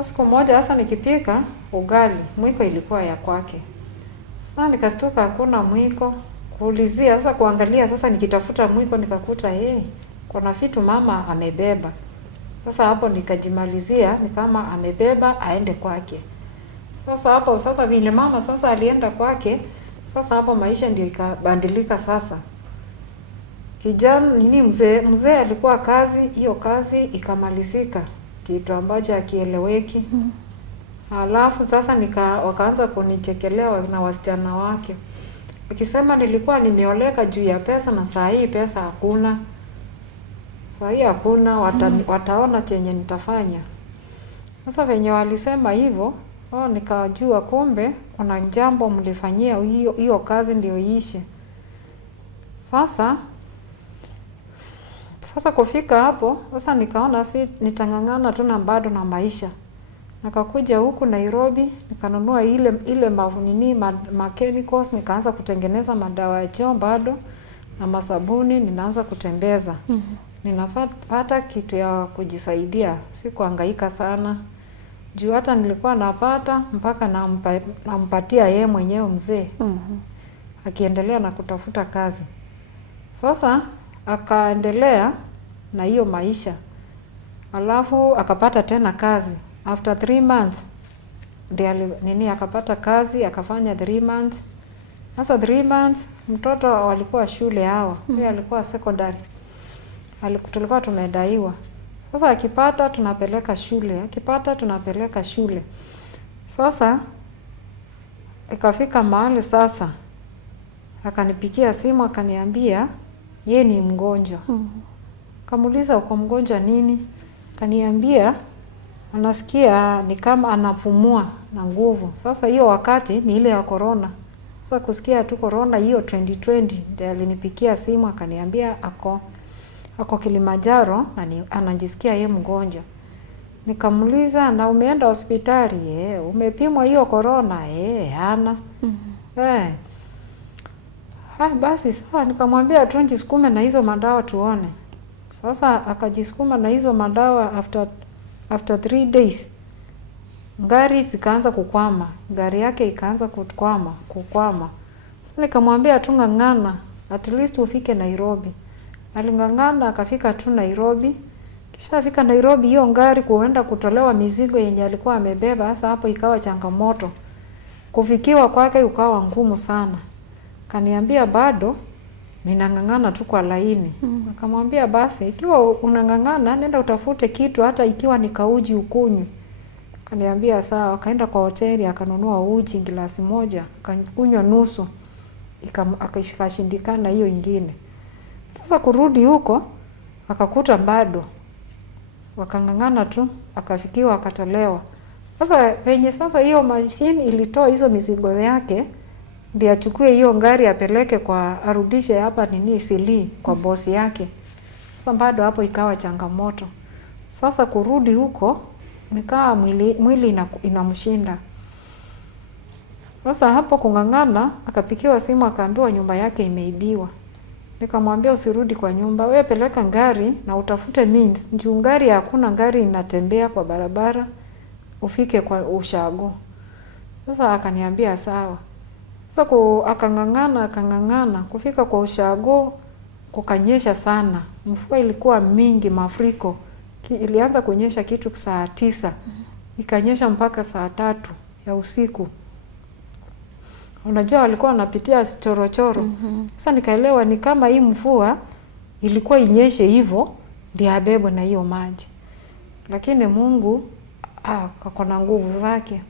Siku moja sasa nikipika ugali, mwiko ilikuwa ya kwake. Sasa nikastuka hakuna mwiko, kuulizia sasa kuangalia sasa nikitafuta mwiko nikakuta kuna vitu mama amebeba. Sasa hapo nikajimalizia ni kama amebeba aende kwake. Sasa hapo sasa vile mama sasa alienda kwake, sasa hapo maisha ndio ikabadilika sasa. Kijana mzee alikuwa hiyo kazi ikamalizika, kitu ambacho hakieleweki. Alafu sasa wakaanza kunichekelea na wasichana wake. Akisema nilikuwa nimeoleka juu ya pesa na saa hii pesa hakuna. Saa hii hakuna, wataona chenye nitafanya. Sasa venye walisema hivyo, nikajua kumbe kuna jambo mlifanyia hiyo kazi ndio iishe. Sasa kufika hapo, sasa nikaona nitangangana tu na bado na maisha. Nikakuja huku Nairobi, nikanunua ile chemicals, nikaanza kutengeneza madawa ya choo bado na masabuni ninaanza kutembeza. Ninapata kitu ya kujisaidia, si kuhangaika sana. Juu hata nilikuwa napata mpaka nampatia yeye mwenyewe mzee. Akiendelea na kutafuta kazi. Sasa akaendelea na hiyo maisha. Alafu akapata tena kazi. After 3 months ndio akapata kazi, akafanya 3 months. Sasa 3 months mtoto walikuwa shule hawa. Yeye alikuwa secondary. Tulikuwa tumedaiwa. Sasa akipata tunapeleka shule. Sasa ikafika mahali sasa akanipigia simu akaniambia yeye ni mgonjwa. Kamuuliza uko mgonjwa nini? Kaniambia anasikia ni kama anapumua na nguvu. Sasa hiyo wakati ni ile ya corona. Sasa kusikia tu corona hiyo 2020 ndio alinipigia simu akaniambia ako Kilimanjaro na anajisikia yeye mgonjwa. Nikamuuliza na umeenda hospitali? Umepimwa hiyo corona? Hana. Basi sawa, nikamwambia tujisukume na hizo madawa tuone. Sasa akajisukuma na hizo madawa after 3 days. Gari zikaanza kukwama. Gari yake ikaanza kukwama. Sasa nikamwambia tungangana, at least ufike Nairobi. Alingangana akafika tu Nairobi. Kisha afika Nairobi hiyo gari kuenda kutolewa mizigo yenye alikuwa amebeba, sasa hapo ikawa changamoto. Kufikiwa kwake ukawa ngumu sana. Kaniambia bado ninang'ang'ana tu kwa laini. Akamwambia basi ikiwa unang'ang'ana nenda utafute kitu hata ikiwa ni kauji ukunywe. Kaniambia sawa, akaenda kwa hoteli akanunua uji glasi moja, akakunywa nusu. Akashindikana hiyo ingine. Sasa kurudi huko akakuta bado. Wakang'ang'ana tu, akafikiwa akatolewa. Sasa penye sasa hiyo machine ilitoa hizo mizigo yake, ndio achukue hiyo gari apeleke kwa arudishe hapa Sili kwa bosi yake. Sasa bado hapo ikawa changamoto. Sasa kurudi huko nikawa mwili inamshinda. Sasa hapo kung'ang'ana, akapikiwa simu akaambiwa nyumba yake imeibiwa. Nikamwambia usirudi kwa nyumba, wewe peleka gari na utafute means. Juu gari hakuna gari inatembea kwa barabara, ufike kwa ushago. Sasa akaniambia sawa. Sasa akang'ang'ana kufika kwa ushago, kukanyesha sana. Mvua ilikuwa mingi, mafuriko. Ilianza kunyesha kitu saa 9. Ikanyesha mpaka saa 3 ya usiku. Unajua walikuwa wanapitia chorochoro. Sasa nikaelewa ni kama hii mvua ilikuwa inyeshe hivyo ndio abebwe na hiyo maji. Lakini Mungu ako na nguvu zake.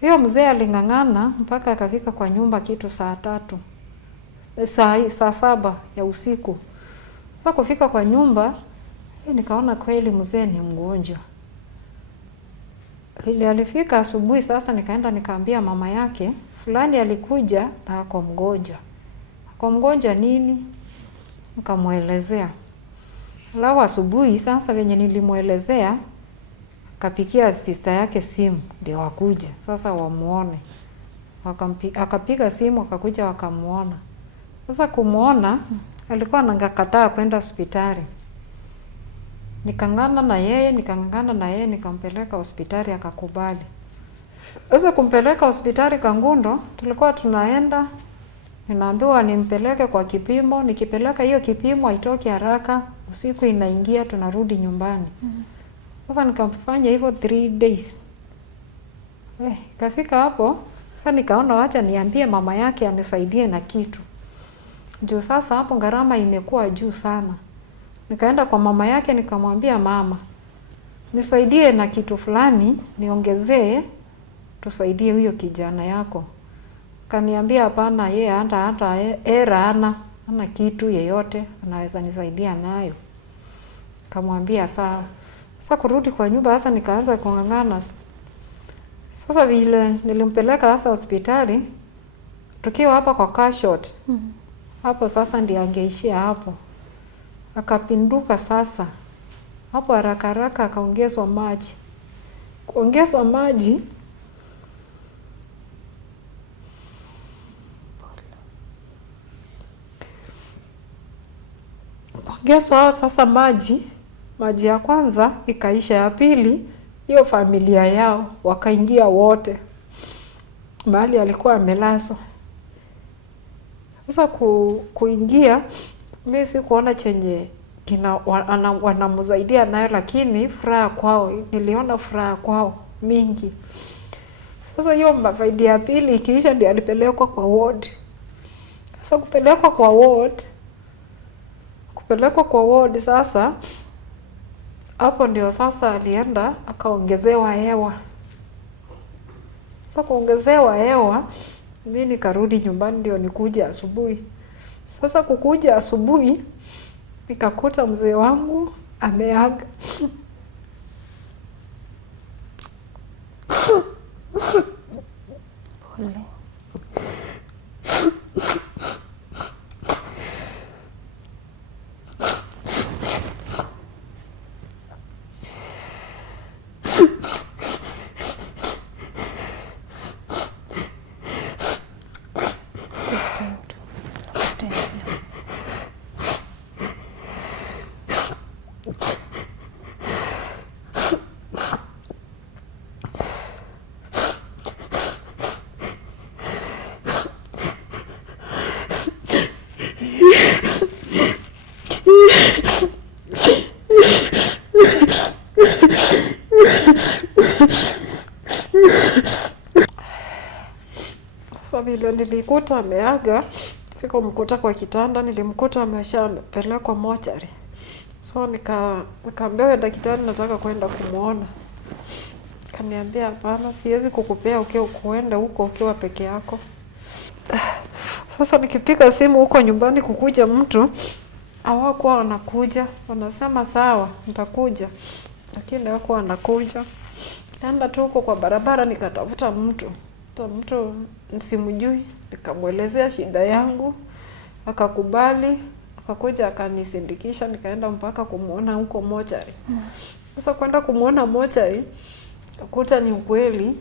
Hiyo mzee aling'ang'ana mpaka akafika kwa nyumba kitu saa 3. Saa 7 ya usiku. Sasa kufika kwa nyumba, nikaona kweli mzee ni mgonjwa. Ile alifika asubuhi sasa nikaenda nikaambia mama yake, fulani alikuja na ako mgonjwa. Ako mgonjwa nini? Nikamuelezea. Alafu asubuhi sasa venye nilimuelezea, akapikia sister yake simu ndio wakuje. Sasa wamuone. Akapiga simu akakuja wakamuona. Sasa kumuona alikuwa anakataa kwenda hospitali. Nikang'ang'ana na yeye nikampeleka hospitali akakubali. Sasa kumpeleka hospitali Kangundo, tulikuwa tunaenda, ninaambiwa nimpeleke kwa kipimo, nikipeleka hiyo kipimo haitoki haraka, usiku inaingia tunarudi nyumbani. Sasa nikamfanya hivyo 3 days. Kafika hapo, sasa nikaona wacha niambie mama yake anisaidie na kitu. Juu sasa hapo gharama imekuwa juu sana. Nikaenda kwa mama yake nikamwambia mama, nisaidie na kitu fulani, niongezee, tusaidie huyo kijana yako. Kaniambia hapana, yeye hata era hana kitu yeyote anaweza nisaidia nayo. Kamwambia sawa. Sasa kurudi kwa nyumba sasa nikaanza kung'ang'ana. Sasa vile nilimpeleka sasa hospitali, tukiwa hapa kwa Cashot. Hapo sasa ndiye angeishia hapo. Akapinduka sasa. Hapo haraka akaongezwa maji. Kuongezwa maji sasa maji ya kwanza ikaisha, ya pili hiyo familia yao wakaingia wote mahali alikuwa amelazwa. Sasa kuingia mimi sikuona chenye wanamsaidia nayo, lakini furaha kwao, niliona furaha kwao mingi. Sasa hiyo mafaidi ya pili ikiisha ndio alipelekwa kwa ward. Sasa kupelekwa kwa ward sasa hapo ndio sasa alienda akaongezewa hewa. Sasa kuongezewa hewa mimi nikarudi nyumbani ndio nikuja asubuhi. Sasa kukuja asubuhi nikakuta mzee wangu ameaga. Pole. nilikuta ameaga, sikumkuta kwa kitanda, nilimkuta amepelekwa mochari. So nikaambia daktari, nataka kwenda kumuona. Kaniambia hapana, siwezi kukupea kuenda huko ukiwa peke yako. Sasa nikipiga simu huko nyumbani kukuja mtu, hawakuwa wanakuja. Wanasema sawa, nitakuja. Lakini hawakuwa wanakuja. Nenda tu huko kwa barabara nikatafuta mtu. Mtu simjui, nikamuelezea shida yangu, akakubali, akakuja akanisindikisha, nikaenda mpaka kumuona huko mochari. Sasa kwenda kumuona mochari, kuta ni ukweli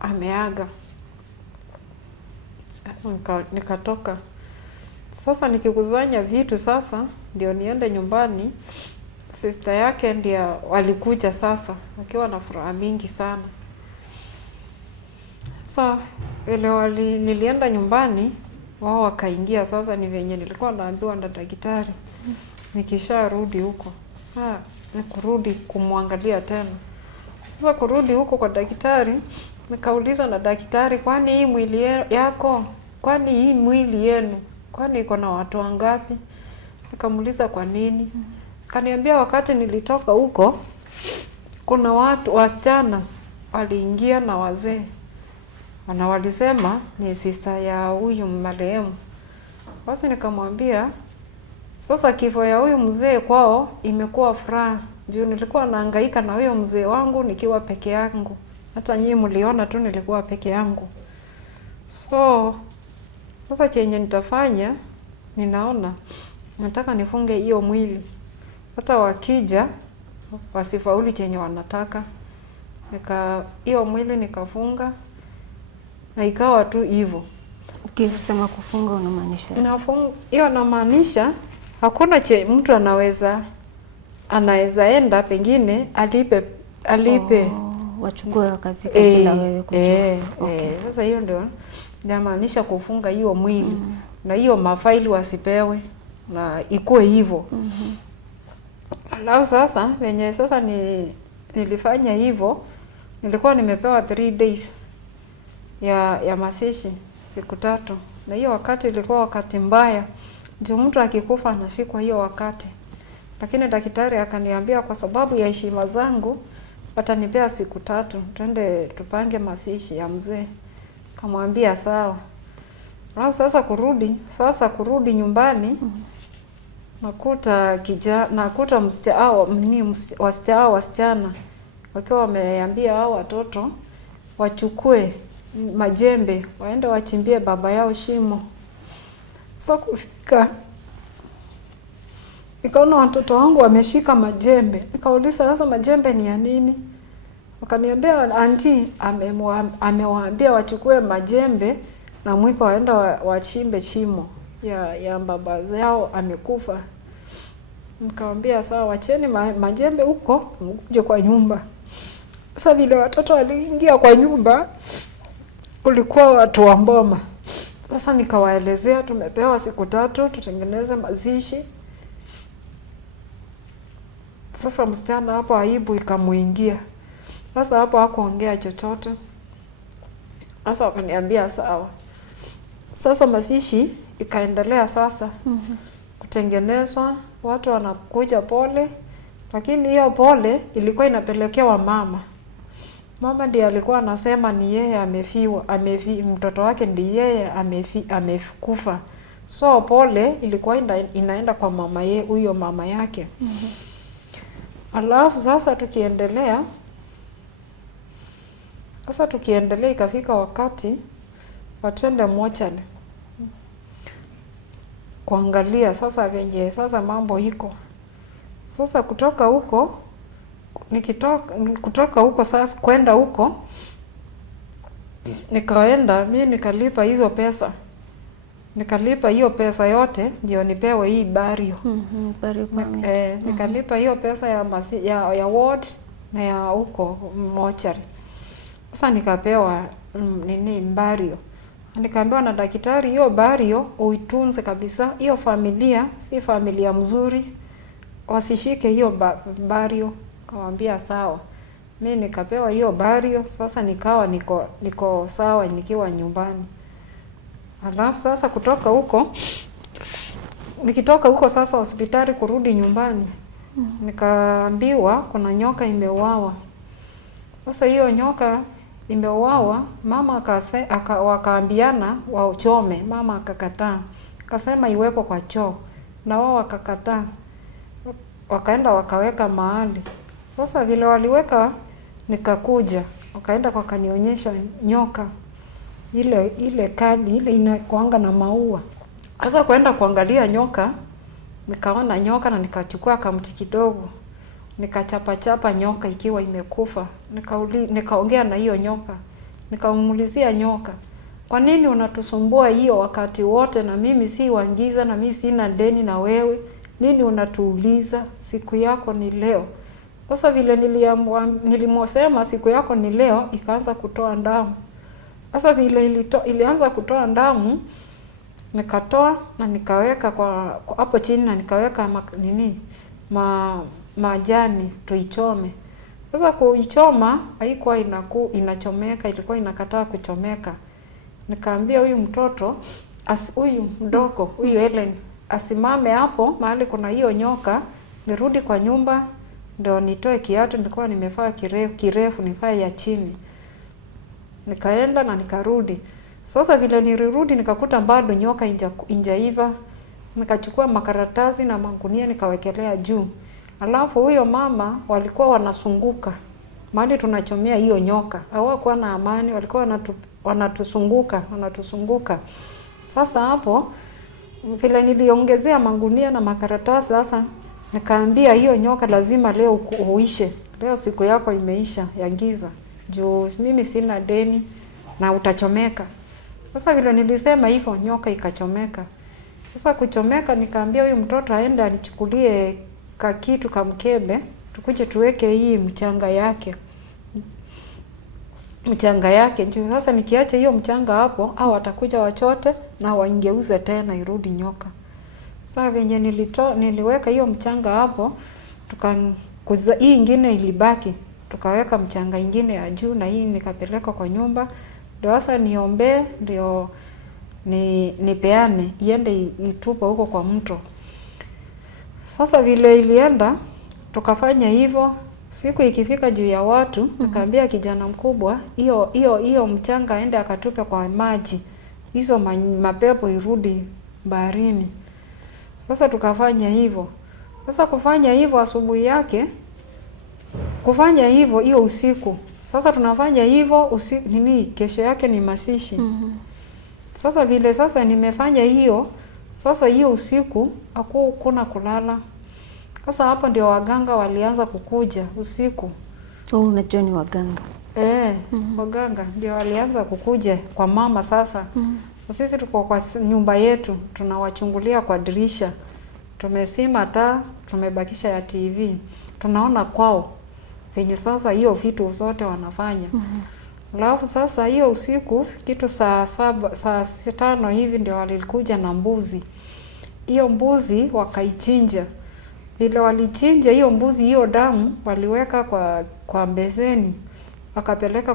ameaga. Nikatoka. Sasa nikikusanya vitu sasa ndio niende nyumbani. Sister yake ndio walikuja sasa wakiwa na furaha mingi sana. Sasa ile nilienda nyumbani, wao wakaingia. Sasa ni venye nilikuwa naambiwa na daktari nikisharudi huko. Sasa nikurudi kumwangalia tena. Sasa kurudi huko kwa daktari, nikaulizwa na daktari, kwani hii mwili yako, kwani hii mwili yenu, kwani iko na watu wangapi? Nikamuuliza kwa nini. Kaniambia wakati nilitoka huko kuna watu wasichana waliingia na wazee. Walisema ni sister ya huyu marehemu. Basi nikamwambia sasa kifo ya huyu mzee kwao imekuwa furaha. Juu nilikuwa nahangaika na huyo mzee wangu nikiwa peke yangu. Hata nyinyi mliona tu nilikuwa peke yangu. So sasa chenye nitafanya, ninaona nataka nifunge hiyo mwili. Hata wakija wasifauli chenye wanataka. Hiyo mwili nikafunga na ikawa tu hivyo. Ukisema kufunga unamaanisha? Hiyo namaanisha hakuna mtu anaweza enda pengine alipe wachukue wakazika bila wewe kujua. Okay. Sasa hiyo ndio inamaanisha kufunga hiyo mwili. Na hiyo mafaili wasipewe na ikuwe hivyo. Alafu sasa venye sasa nilifanya hivyo, nilikuwa nimepewa 3 days ya mazishi, siku 3. Na hiyo wakati ilikuwa wakati mbaya. Ndio mtu akikufa anashikwa hiyo wakati. Lakini daktari akaniambia kwa sababu ya heshima zangu watanipea siku 3 twende tupange mazishi ya mzee. Kamwambia sawa. Au sasa kurudi nyumbani, nakuta wasichana wakiwa wameambia hao watoto wachukue majembe waende wachimbie baba yao shimo. Sasa kufika nikaona watoto wangu wameshika majembe. Nikauliza sasa majembe ni ya nini? Wakaniambia auntie amewaambia wachukue majembe na mwiko waenda wachimbe shimo ya baba yao amekufa. Nikamwambia sawa, wacheni majembe huko mkuje kwa nyumba. Sasa vile watoto waliingia kwa nyumba, kulikuwa watu wa mboma. Sasa nikawaelezea tumepewa siku 3 tutengeneze mazishi. Sasa msichana hapo aibu ikamuingia. Sasa hapo hakuongea chochote. Sasa wakaniambia sawa. Sasa mazishi ikaendelea sasa. Kutengenezwa, watu wanakuja pole, lakini hiyo pole ilikuwa inapelekewa mama. Mama ndiye alikuwa anasema ni yeye amefiwa, mtoto wake ndiye yeye amekufa. So pole ilikuwa inaenda kwa mama huyo mama yake. Alafu sasa tukiendelea ikafika wakati watende mochari. Kuangalia sasa venye sasa mambo iko. Sasa kutoka huko sasa kwenda huko, nikaenda mimi nikalipa hizo pesa. Nikalipa hiyo pesa yote ndio nipewe hii bario. Nikalipa hiyo pesa ya ward na ya huko mochari. Sasa nikapewa bario. Nikaambiwa na daktari hiyo bario uitunze kabisa. Hiyo familia si familia mzuri. Wasishike hiyo bario. Kawaambia sawa. Mimi nikapewa hiyo bario. Sasa nikawa niko sawa nikiwa nyumbani. Alafu sasa kutoka huko, nikitoka huko sasa hospitali kurudi nyumbani, nikaambiwa kuna nyoka imeuawa. Sasa hiyo nyoka imeuawa, mama wakaambiana wauchome, mama akakataa. Akasema iweko kwa choo, na wao wakakataa. Wakaenda wakaweka mahali. Sasa vile waliweka, nikakuja, wakaenda wakanionyesha nyoka ile kadi ile inakuanga na maua. Sasa kwenda kuangalia nyoka, nikaona nyoka na nikachukua kamti kidogo, nikachapa nyoka ikiwa imekufa. Nikaongea na hiyo nyoka, nikamuulizia nyoka, kwa nini unatusumbua hiyo wakati wote, na mimi si wangiza, na mimi sina deni na wewe, nini unatuuliza? Siku yako ni leo. Sasa vile nilimwosema siku yako ni leo, ikaanza kutoa damu. Sasa vile ilianza kutoa damu, nikatoa na nikaweka kwa hapo chini, na nikaweka majani tuichome. Sasa kuichoma haikuwa inachomeka, ilikuwa inakataa kuchomeka. Nikaambia huyu mtoto, huyu mdogo, huyu Helen, asimame hapo mahali kuna hiyo nyoka, nirudi kwa nyumba ndio nitoe kiatu nilikuwa nimevaa kirefu nivaa ya chini. Nikaenda na nikarudi. Sasa vile nilirudi nikakuta bado nyoka injaiva. Nikachukua makaratasi na magunia nikawekelea juu. Alafu huyo mama walikuwa wanasunguka mahali tunachomea hiyo nyoka. Hawakuwa na amani, walikuwa wanatusunguka. Sasa hapo vile niliongezea magunia na makaratasi, sasa nikaambia hiyo nyoka lazima leo uishe. Leo siku yako imeisha ya giza. Juu mimi sina deni na utachomeka. Sasa vile nilisema hivyo nyoka ikachomeka. Sasa kuchomeka nikaambia huyu mtoto aende alichukulie kitu kamkebe, tukuje tuweke hii mchanga yake. Juu sasa nikiacha hiyo mchanga hapo, au watakuja wachote na waingeuze tena irudi nyoka. Sasa venye niliweka hiyo mchanga hapo, hii ingine ilibaki. Tukaweka mchanga ingine ya juu na hii nikapeleka kwa nyumba. Ndio sasa niombe ndio nipeane iende itupa huko kwa mto. Sasa vile ilienda tukafanya hivyo. Siku ikifika juu ya watu, nikaambia kijana mkubwa, hiyo mchanga aende akatupe kwa maji. Hizo mapepo irudi baharini. Sasa tukafanya hivyo. Sasa kufanya hivyo asubuhi yake, kufanya hivyo hiyo usiku. Sasa tunafanya hivyo usiku kesho yake ni masishi. Sasa vile sasa nimefanya hiyo, sasa hiyo usiku hakuna kulala. Sasa hapo ndio waganga walianza kukuja usiku. Unajua ni waganga? Waganga ndio walianza kukuja kwa mama sasa. Sisi tuko kwa nyumba yetu, tunawachungulia kwa dirisha. Tumesima taa, tumebakisha ya TV. Tunaona kwao venye sasa hiyo vitu zote wanafanya. Alafu sasa hiyo usiku kitu saa 5 hivi ndio walikuja na mbuzi. Hiyo mbuzi wakaichinja. Vile walichinja hiyo mbuzi, hiyo damu waliweka kwa beseni. Wakapeleka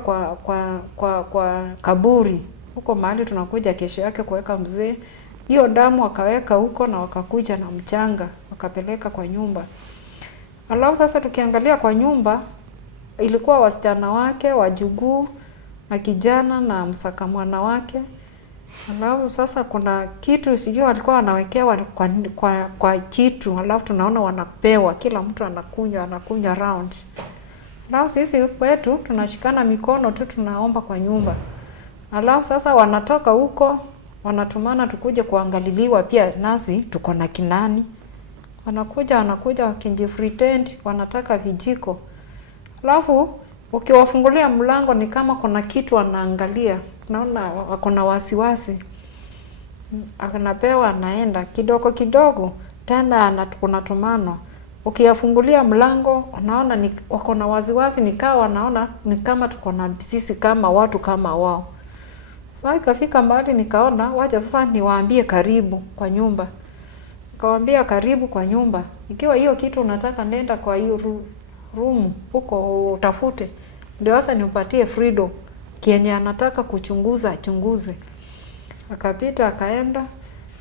kwa kaburi. Huko mahali tunakuja kesho yake kuweka mzee. Hiyo damu wakaweka huko na wakakuja na mchanga, wakapeleka kwa nyumba. Alafu sasa tukiangalia kwa nyumba, ilikuwa wasichana wake, wajukuu na kijana na msakamwana wake. Alafu sasa kuna kitu sijui walikuwa wanawekewa kwa kitu, alafu tunaona wanapewa, kila mtu anakunywa round. Alafu sisi kwetu tunashikana mikono tu tunaomba kwa nyumba. Alafu sasa wanatoka huko, wanatumana tukuje kuangaliliwa pia nasi tuko na kinani. Wanakuja wakinjifretend, wanataka vijiko. Alafu ukiwafungulia mlango ni kama kuna kitu wanaangalia. Naona wako na wasiwasi. Anapewa anaenda kidogo tena kuna tumano. Ukiwafungulia mlango unaona wako na wasiwasi, nikawa wanaona ni kama tuko na sisi kama watu kama wao. Sasa ikafika mahali nikaona wacha sasa niwaambie karibu kwa nyumba. Nikawaambia karibu kwa nyumba. Ikiwa hiyo kitu unataka nenda kwa hiyo room huko utafute. Ndio sasa niupatie freedom. Kienye anataka kuchunguza achunguze. Akapita akaenda,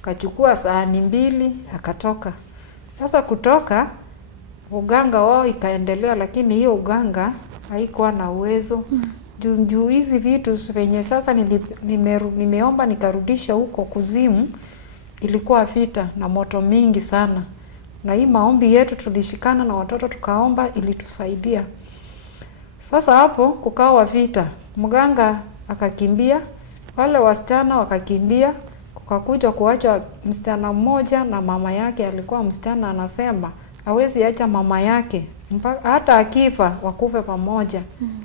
akachukua sahani 2 akatoka. Sasa kutoka uganga wao ikaendelea, lakini hiyo uganga haikuwa na uwezo. Juu hizi vitu venye sasa nimeomba nikarudisha huko kuzimu, ilikuwa vita na moto mingi sana. Na hii maombi yetu tulishikana na watoto tukaomba ilitusaidia. Sasa hapo kukawa vita. Mganga akakimbia, wale wasichana wakakimbia, kukakuja kuacha msichana mmoja na mama yake. Alikuwa msichana anasema hawezi acha mama yake hata akifa wakufe pamoja.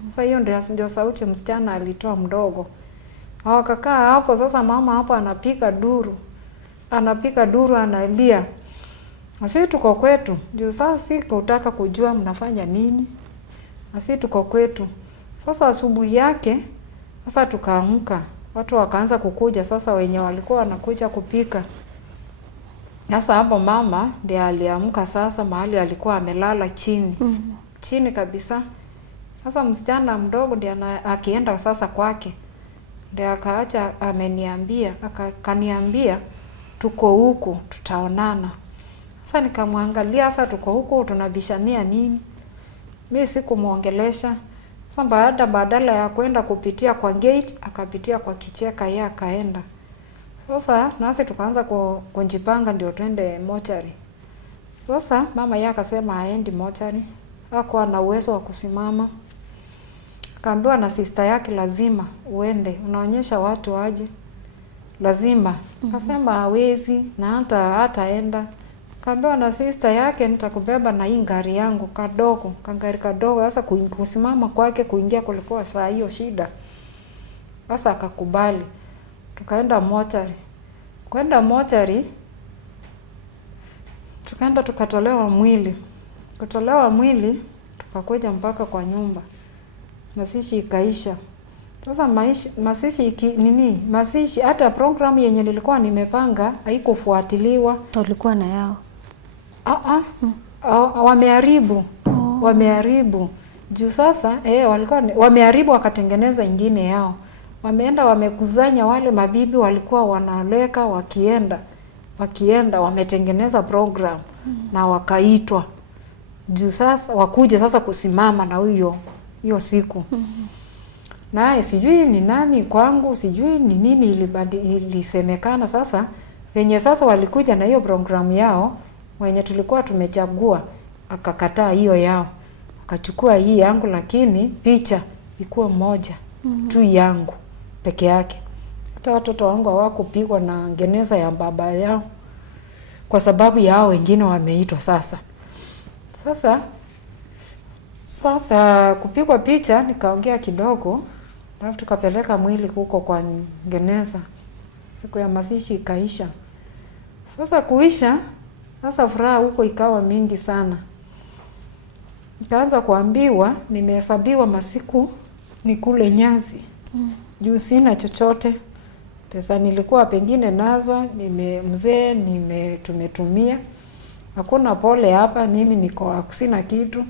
Sasa hiyo ndio sauti msichana alitoa mdogo. Wakakaa hapo. Sasa mama hapo anapika duru analia. Sisi tuko kwetu. Juu sasa sikutaka kujua mnafanya nini. Sisi tuko kwetu. Sasa asubuhi yake sasa tukaamka. Watu wakaanza kukuja sasa, wenye walikuwa wanakuja kupika. Sasa hapo mama ndiye aliamka sasa, mahali alikuwa amelala chini. Chini kabisa. Sasa msichana mdogo ndiye akienda sasa kwake. Ndiye akaacha ameniambia, akaniambia tuko huko tutaonana. Sasa nikamwangalia, sasa tuko huko tunabishania nini? Mimi sikumuongelesha. Sasa badala ya kwenda kupitia kwa gate, akapitia kwa kicheka, yeye akaenda. Sasa nasi tukaanza kujipanga ndio twende mochari. Sasa mama yake akasema haendi mochari. Hakuwa na uwezo wa kusimama. Akaambiwa na sister yake lazima uende, unaonyesha watu aje. Lazima. Akasema hawezi na hataenda. Akaambiwa na sister yake nitakubeba na hii gari yangu kadogo, kangari kadogo. Sasa kusimama kwake kuingia kulikuwa saa hiyo shida. Sasa akakubali. Tukaenda mochari. Kwenda mochari, tukaenda tukatolewa mwili. Kutolewa mwili, tukakuja mpaka kwa nyumba. Mazishi ikaisha. Sasa mazishi hata programu yenye nilikuwa nimepanga haikufuatiliwa. Walikuwa na yao. Wameharibu. Wameharibu. Juu sasa walikuwa wameharibu, wakatengeneza ingine yao. Wameenda wamekuzanya wale mabibi walikuwa wanaleka wakienda wametengeneza program na wakaitwa. Juu sasa wakuje sasa kusimama na hiyo siku. Naye sijui ni nani kwangu, sijui ni nini ilisemekana sasa. Venye sasa walikuja na hiyo programu yao, wenye tulikuwa tumechagua, akakataa hiyo yao. Akachukua hii yangu, lakini picha ikuwa moja tu yangu peke yake. Hata watoto wangu hawakupigwa na geneza ya baba yao kwa sababu yao wengine wameitwa sasa. Sasa kupigwa picha nikaongea kidogo, alafu tukapeleka mwili huko kwa geneza. Siku ya mazishi ikaisha. Sasa kuisha, sasa furaha huko ikawa mingi sana. Nikaanza kuambiwa nimehesabiwa masiku nikule nyasi. Juu sina chochote. Pesa nilikuwa pengine nazo, tumetumia. Hakuna pole hapa, mimi niko sina kitu.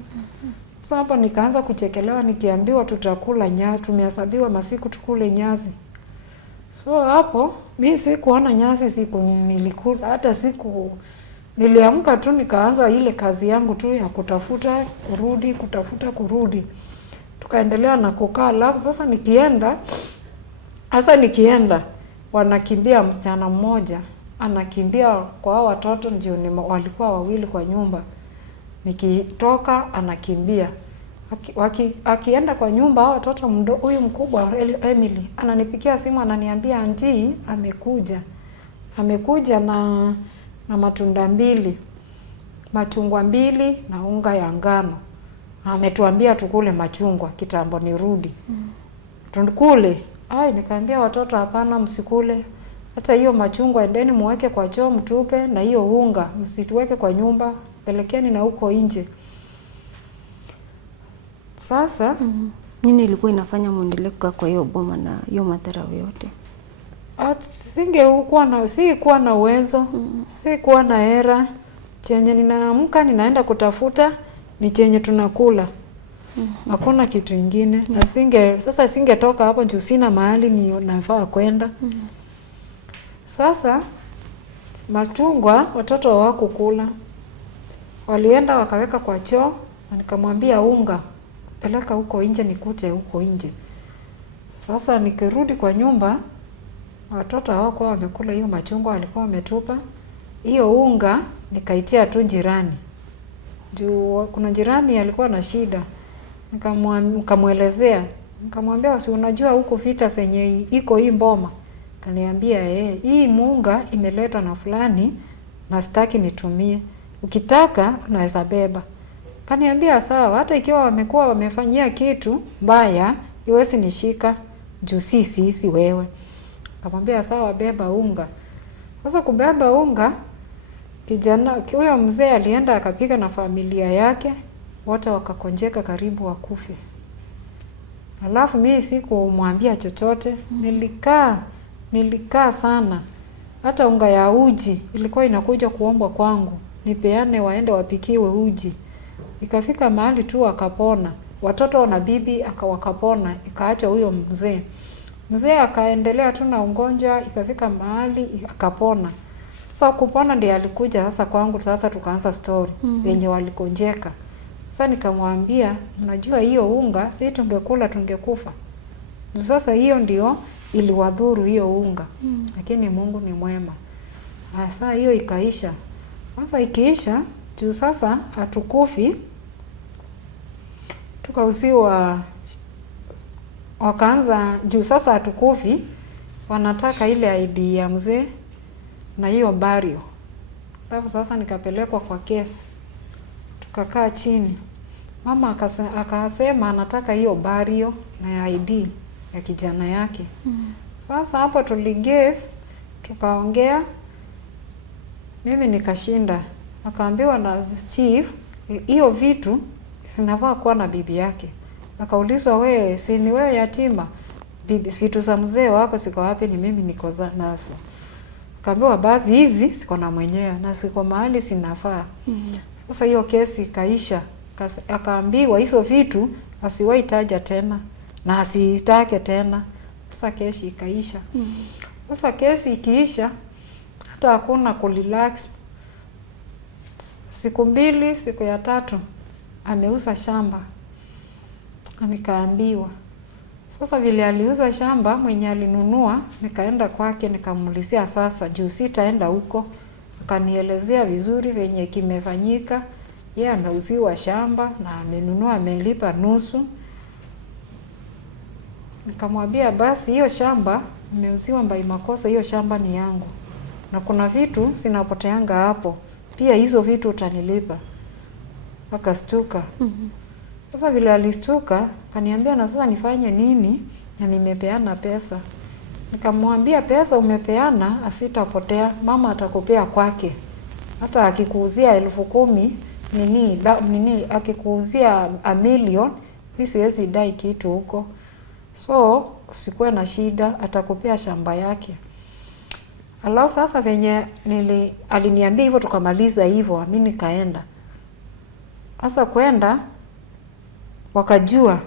Sasa hapo nikaanza kuchekelewa nikiambiwa tutakula nyasi, tumehesabiwa masiku tukule nyasi. So hapo mimi sikuona nyasi siku nilikula, hata siku niliamka tu nikaanza ile kazi yangu tu ya kutafuta kurudi. Tukaendelea na kukaa. Alafu sasa nikienda wanakimbia, msichana mmoja anakimbia kwa hao watoto, ndio walikuwa wawili kwa nyumba. Nikitoka anakimbia. Akienda kwa nyumba, hao watoto huyu mkubwa Emily ananipigia simu ananiambia auntie amekuja na matunda 2, machungwa 2 na unga ya ngano. Ametuambia tukule machungwa kitambo nirudi. Tukule. Nikaambia watoto hapana, msikule. Hata hiyo machungwa endeni muweke kwa choo mtupe, na hiyo unga msituweke kwa nyumba, pelekeni na huko nje. Sasa nini ilikuwa inafanya muendelee kukaa kwa hiyo boma na hiyo madharau yote? Sikuwa na uwezo, sikuwa na hera. Chenye ninaamka ninaenda kutafuta ni chenye tunakula. Hakuna kitu kingine. Sasa singetoka hapo juu sina mahali ni nafaa kwenda. Sasa machungwa watoto hawakukula, walienda wakaweka kwa choo, na nikamwambia unga peleka huko nje nikute huko nje. Sasa nikirudi kwa nyumba, watoto hawakuwa wamekula hiyo machungwa, walikuwa wametupa. Hiyo unga nikaitia tu jirani. Juu kuna jirani alikuwa na shida. Nikamwelezea, nikamwambia si unajua huko vita senye iko hii Mboma. Kaniambia hii munga imeletwa na fulani na sitaki nitumie. Ukitaka unaweza beba. Kaniambia sawa, hata ikiwa wamekuwa wamefanyia kitu mbaya, iwezi nishika juu sisi wewe. Nikamwambia sawa, beba unga. Sasa kubeba unga, kijana huyo mzee alienda akapika na familia yake, wote wakakonjeka karibu wakufe. Alafu mimi sikumwambia chochote, nilikaa sana. Hata unga ya uji ilikuwa inakuja kuombwa kwangu, nipeane waende wapikiwe uji. Ikafika mahali tu wakapona. Watoto na bibi wakapona, ikaacha huyo mzee. Mzee akaendelea tu na ugonjwa, ikafika mahali akapona. Sasa kupona ndiye alikuja sasa kwangu, sasa tukaanza story wenye walikonjeka. Sasa nikamwambia, unajua hiyo unga si tungekula tungekufa. Sasa hiyo ndio iliwadhuru hiyo unga. Lakini Mungu ni mwema. Sasa hiyo ikaisha. Sasa ikiisha, juu sasa hatukufi, tukauziwa, wakaanza juu sasa hatukufi, wanataka ile ID ya mzee na hiyo burial. Alafu sasa nikapelekwa kwa kesi. Tukakaa chini. Mama akasema anataka hiyo burial na ID ya kijana yake. Sasa hapo tuligesi, tukaongea, mimi nikashinda. Akaambiwa na chief, hiyo vitu sinafaa kuwa na bibi yake. Akaulizwa, wewe si ni wewe yatima? Bibi, vitu za mzee wako siko wapi? Ni mimi niko nazo. Akaambiwa basi hizi siko na mwenyewe na siko mahali sinafaa. Sasa hiyo kesi ikaisha. Akaambiwa hizo vitu asiwahi taja tena na asitake tena. Sasa kesi ikaisha. Sasa kesi ikiisha, hata hakuna kurelax. Siku 2, siku ya 3 ameuza shamba. Nikaambiwa. Sasa vile aliuza shamba, mwenye alinunua, nikaenda kwake nikamuulizia sasa juu sitaenda huko. Akanielezea vizuri venye kimefanyika. Yeye ameuziwa shamba na amenunua, amelipa nusu. Nikamwambia basi hiyo shamba nimeuziwa mbai makosa, hiyo shamba ni yangu. Na kuna vitu sinapoteanga hapo. Pia hizo vitu utanilipa. Akastuka. Sasa vile alistuka, kaniambia na sasa nifanye nini? Na nimepeana pesa. Nikamwambia pesa umepeana asitapotea, mama atakupea kwake. Hata akikuuzia 10,000 nini akikuuzia 1,000,000, mimi siwezi dai kitu huko. So usikuwe na shida, atakupea shamba yake. Alafu sasa venye aliniambia hivyo, tukamaliza hivyo, mimi nikaenda. Sasa kwenda wakajua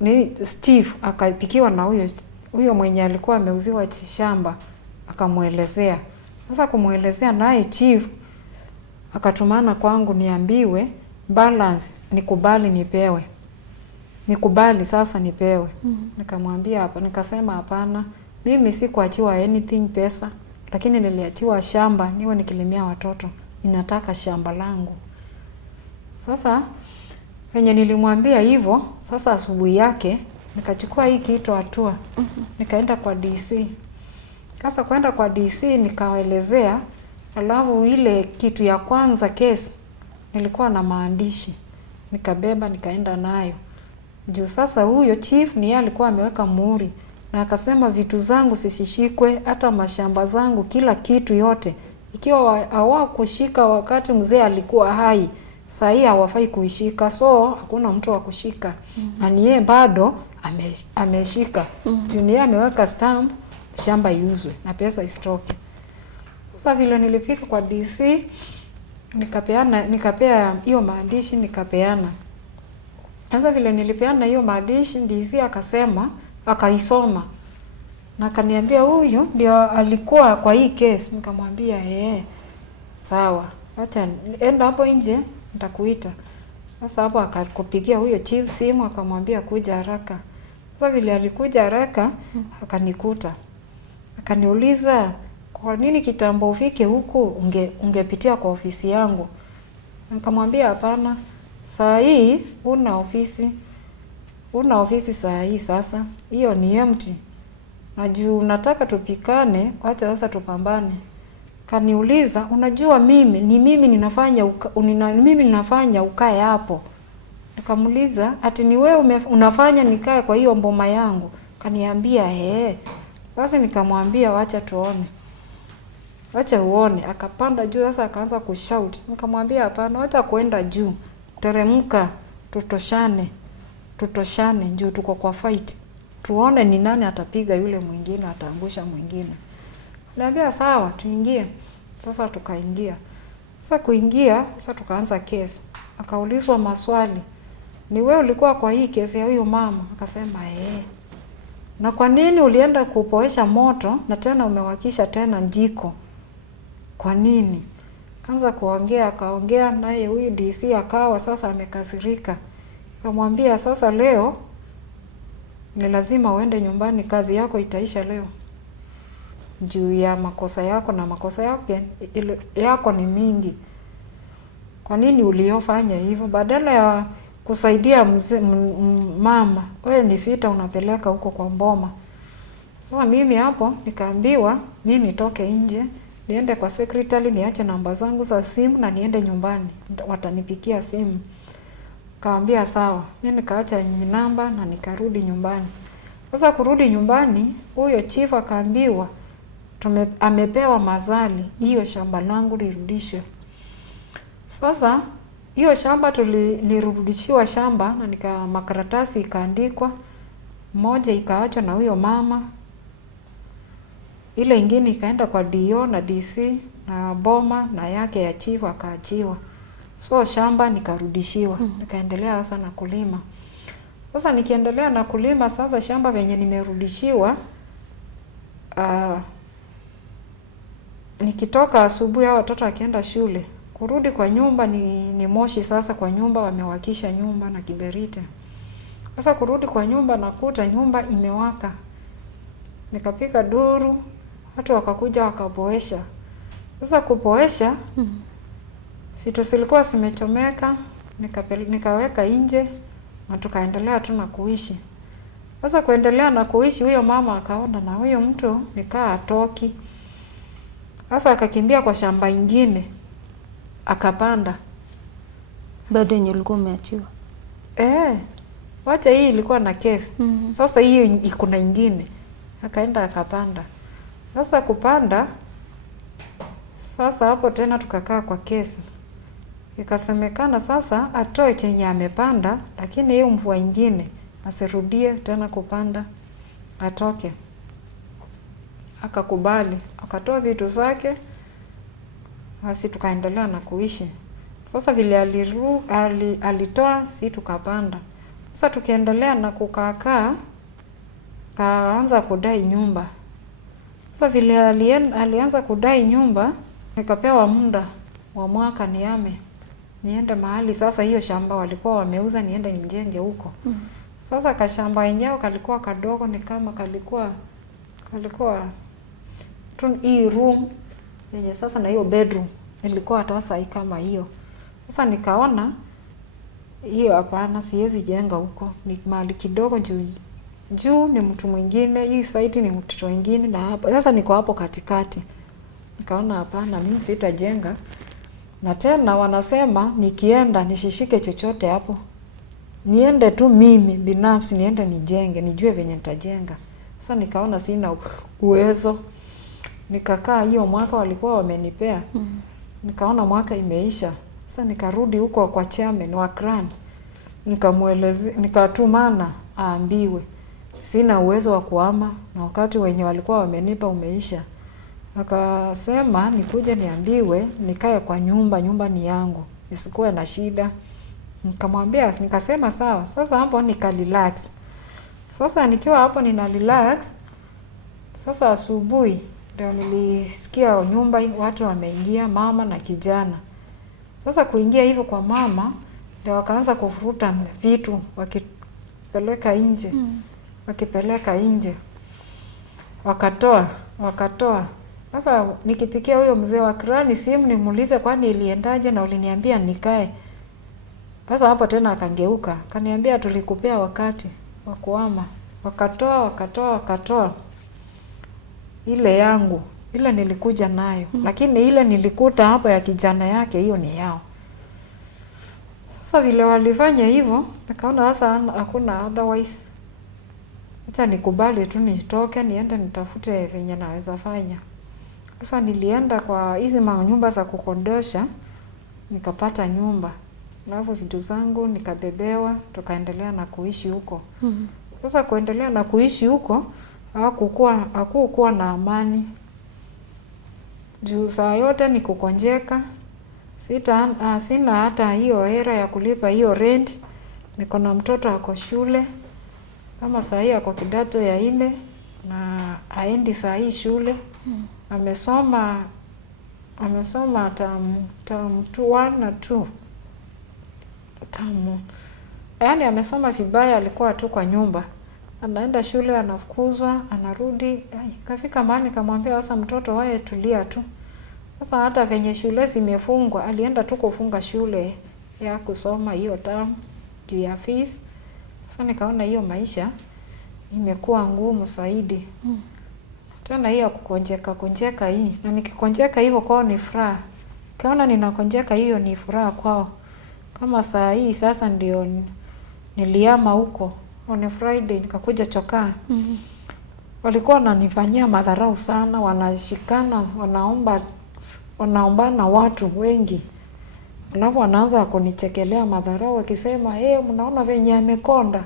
ni Steve akapikiwa na huyo mwenye alikuwa ameuziwa shamba, akamuelezea. Sasa kumuelezea naye chief akatumana kwangu niambiwe balance nikubali nipewe. Nikubali sasa nipewe. Nikamwambia hapa, nikasema hapana, mimi sikuachiwa anything pesa, lakini niliachiwa shamba niwe nikilimia watoto. Ninataka shamba langu. Sasa venye nilimwambia hivyo, sasa asubuhi yake nikachukua hii kitu hatua. Nikaenda kwa DC. Sasa kwenda kwa DC nikawaelezea, alafu ile kitu ya kwanza kesi nilikuwa na maandishi. Nikabeba nikaenda nayo. Juu sasa huyo chief ni yeye alikuwa ameweka muhuri na akasema vitu zangu sisishikwe, hata mashamba zangu, kila kitu yote. Ikiwa hawakushika wakati mzee alikuwa hai, saa hii hawafai kuishika, so hakuna mtu wa kushika. Na ni yeye bado ameshika. Juu ni yeye ameweka stamp shamba iuzwe na pesa isitoke. Sasa vile nilifika kwa DC nikapea hiyo maandishi nikapeana. Sasa vile nilipeana hiyo maandishi DC akasema, akaisoma. Na kaniambia huyu ndio alikuwa kwa hii case. Nikamwambia sawa, acha enda hapo nje nitakuita. Sasa hapo akakupigia huyo chief simu akamwambia kuja haraka. Sasa vile alikuja haraka akanikuta. Akaniuliza, kwa nini kitambo ufike huku ungepitia kwa ofisi yangu? Nikamwambia hapana, saa hii una ofisi saa hii sasa. Hiyo ni empty. Na juu nataka tupikane, wacha sasa tupambane. Kaniuliza, unajua mimi ninafanya ukae hapo. Nikamuuliza, ati ni wewe unafanya nikae kwa hiyo mboma yangu? Kaniambia Basi nikamwambia wacha tuone. Wacha uone. Akapanda juu sasa akaanza kushout. Nikamwambia hapana, wacha kuenda juu. Teremka, tutoshane juu tuko kwa fight. Tuone ni nani atapiga yule mwingine, ataangusha mwingine. Niambia sawa, tuingie. Sasa tukaingia. Sasa kuingia, sasa tukaanza kesi. Akaulizwa maswali. Ni wewe ulikuwa kwa hii kesi ya huyo mama? Akasema Na kwa nini ulienda kupoesha moto na tena umewakisha tena jiko? Kwa nini? Kaanza kuongea, akaongea naye huyu DC akawa sasa amekasirika. Akamwambia sasa leo ni lazima uende nyumbani, kazi yako itaisha leo. Juu ya makosa yako, na makosa yako ni mingi. Kwa nini uliofanya hivyo? Badala ya kusaidia mama, wewe ni vita unapeleka huko kwa mboma. Sasa mimi hapo nikaambiwa mimi nitoke nje, niende kwa secretary niache namba zangu za simu na niende nyumbani, watanipikia simu. Kaambia sawa. Mimi nikaacha namba na nikarudi nyumbani. Sasa kurudi nyumbani, huyo chief akaambiwa amepewa mazali, hiyo shamba langu lirudishwe. Sasa hiyo shamba tulirudishiwa shamba na makaratasi ikaandikwa, moja ikaachwa na huyo mama, ile ingine ikaenda kwa DO na DC na boma na yake ya chief akaachiwa. So shamba nikarudishiwa. Nikaendelea sasa na kulima. Sasa nikiendelea na kulima, sasa shamba venye nimerudishiwa, nikitoka asubuhi hao watoto akienda shule, kurudi kwa nyumba ni moshi sasa kwa nyumba, wamewakisha nyumba na kiberiti. Sasa kurudi kwa nyumba nakuta nyumba imewaka. Nikapika duru, watu wakakuja wakapoesha. Sasa kupoesha, vitu zilikuwa zimechomeka, nikaweka nje na tukaendelea tu na kuishi. Sasa kuendelea na kuishi, huyo mama akaona na huyo mtu nikaa atoki. Sasa akakimbia kwa shamba ingine, akapanda. Bado yenye ulikuwa umeachiwa? Wacha hii ilikuwa na kesi. Sasa hiyo iko na ingine. Akaenda akapanda. Sasa kupanda, sasa hapo tena tukakaa kwa kesi. Ikasemekana sasa atoe chenye amepanda, lakini hiyo mvua ingine asirudie tena kupanda, atoke. Akakubali, akatoa vitu zake, basi tukaendelea na kuishi. Sasa vile alitoa, si tukapanda. Sasa tukiendelea na kukaa, kaanza kudai nyumba. Sasa vile alianza kudai nyumba, nikapewa muda wa mwaka niende mahali. Sasa hiyo shamba walikuwa wameuza, niende nijenge huko. Sasa kashamba yenyewe kalikuwa kadogo, ni kama kalikuwa hii room yenye sasa na hiyo bedroom ilikuwa sasa kama hiyo. Sasa nikaona hiyo hapana, siwezi jenga huko, ni mahali kidogo juu ni mtu mwingine, hii site ni mtu mwingine, na hapo sasa niko hapo katikati. Nikaona hapana, mimi sitajenga. Na tena wanasema nikienda nishishike chochote hapo, niende tu mimi binafsi, niende nijenge, nijue venye nitajenga. Sasa nikaona sina uwezo. Nikakaa hiyo mwaka walikuwa wamenipea. Nikaona mwaka imeisha. Sasa nikarudi huko kwa chairman wa Cran. Nikamuelezea, nikatumana aambiwe sina uwezo wa kuhama na wakati wenye walikuwa wamenipa umeisha. Akasema nikuje niambiwe nikae kwa nyumba ni yangu, nisikuwe na shida. Nikamwambia, nikasema sawa. Sasa hapo nika relax. Sasa nikiwa hapo nina relax, Sasa asubuhi ndio nilisikia nyumba watu wameingia, mama na kijana. Sasa kuingia hivyo kwa mama ndio wakaanza kufuruta vitu wakipeleka nje. Wakipeleka nje. Wakatoa. Sasa nikipikia huyo mzee wa kirani simu nimuulize kwani iliendaje na uliniambia nikae. Sasa hapo tena akangeuka. Kaniambia tulikupea wakati wa kuhama. Wakatoa. Ile yangu, ile nilikuja nayo. Lakini ile nilikuta hapo ya kijana yake hiyo ni yao. Sasa vile walifanya hivyo, nikaona sasa hakuna otherwise. Acha nikubali tu nitoke niende nitafute venye naweza fanya. Sasa nilienda kwa hizi manyumba za kukondosha, nikapata nyumba. Alafu vitu zangu nikabebewa, tukaendelea na kuishi huko. Sasa kuendelea na kuishi huko, hakukuwa na amani. Juu saa yote ni kukonjeka. Sina hata hiyo hela ya kulipa hiyo rent. Niko na mtoto ako shule. Kama saa hii ako kidato ya 4 na haendi saa hii shule. Amesoma term 1 na 2. Yaani amesoma vibaya, alikuwa tu kwa nyumba. Anaenda shule, anafukuzwa, anarudi. Kafika mahali kamwambia sasa mtoto wewe tulia tu. Sasa hata venye shule zimefungwa, alienda tu kufunga shule ya kusoma hiyo term juu ya fees. Sasa nikaona hiyo maisha imekuwa ngumu zaidi. Tena hiyo kukonjeka hii. Na nikikonjeka hivyo kwao ni furaha. Kaona ninakonjeka hiyo ni furaha kwao. Kama saa hii sasa ndio niliama huko. On Friday nikakuja Chokaa. Walikuwa wananifanyia madharau sana, wanashikana, wanaombana watu wengi. Alafu wanaanza kunichekelea madharau wakisema, mnaona venye amekonda.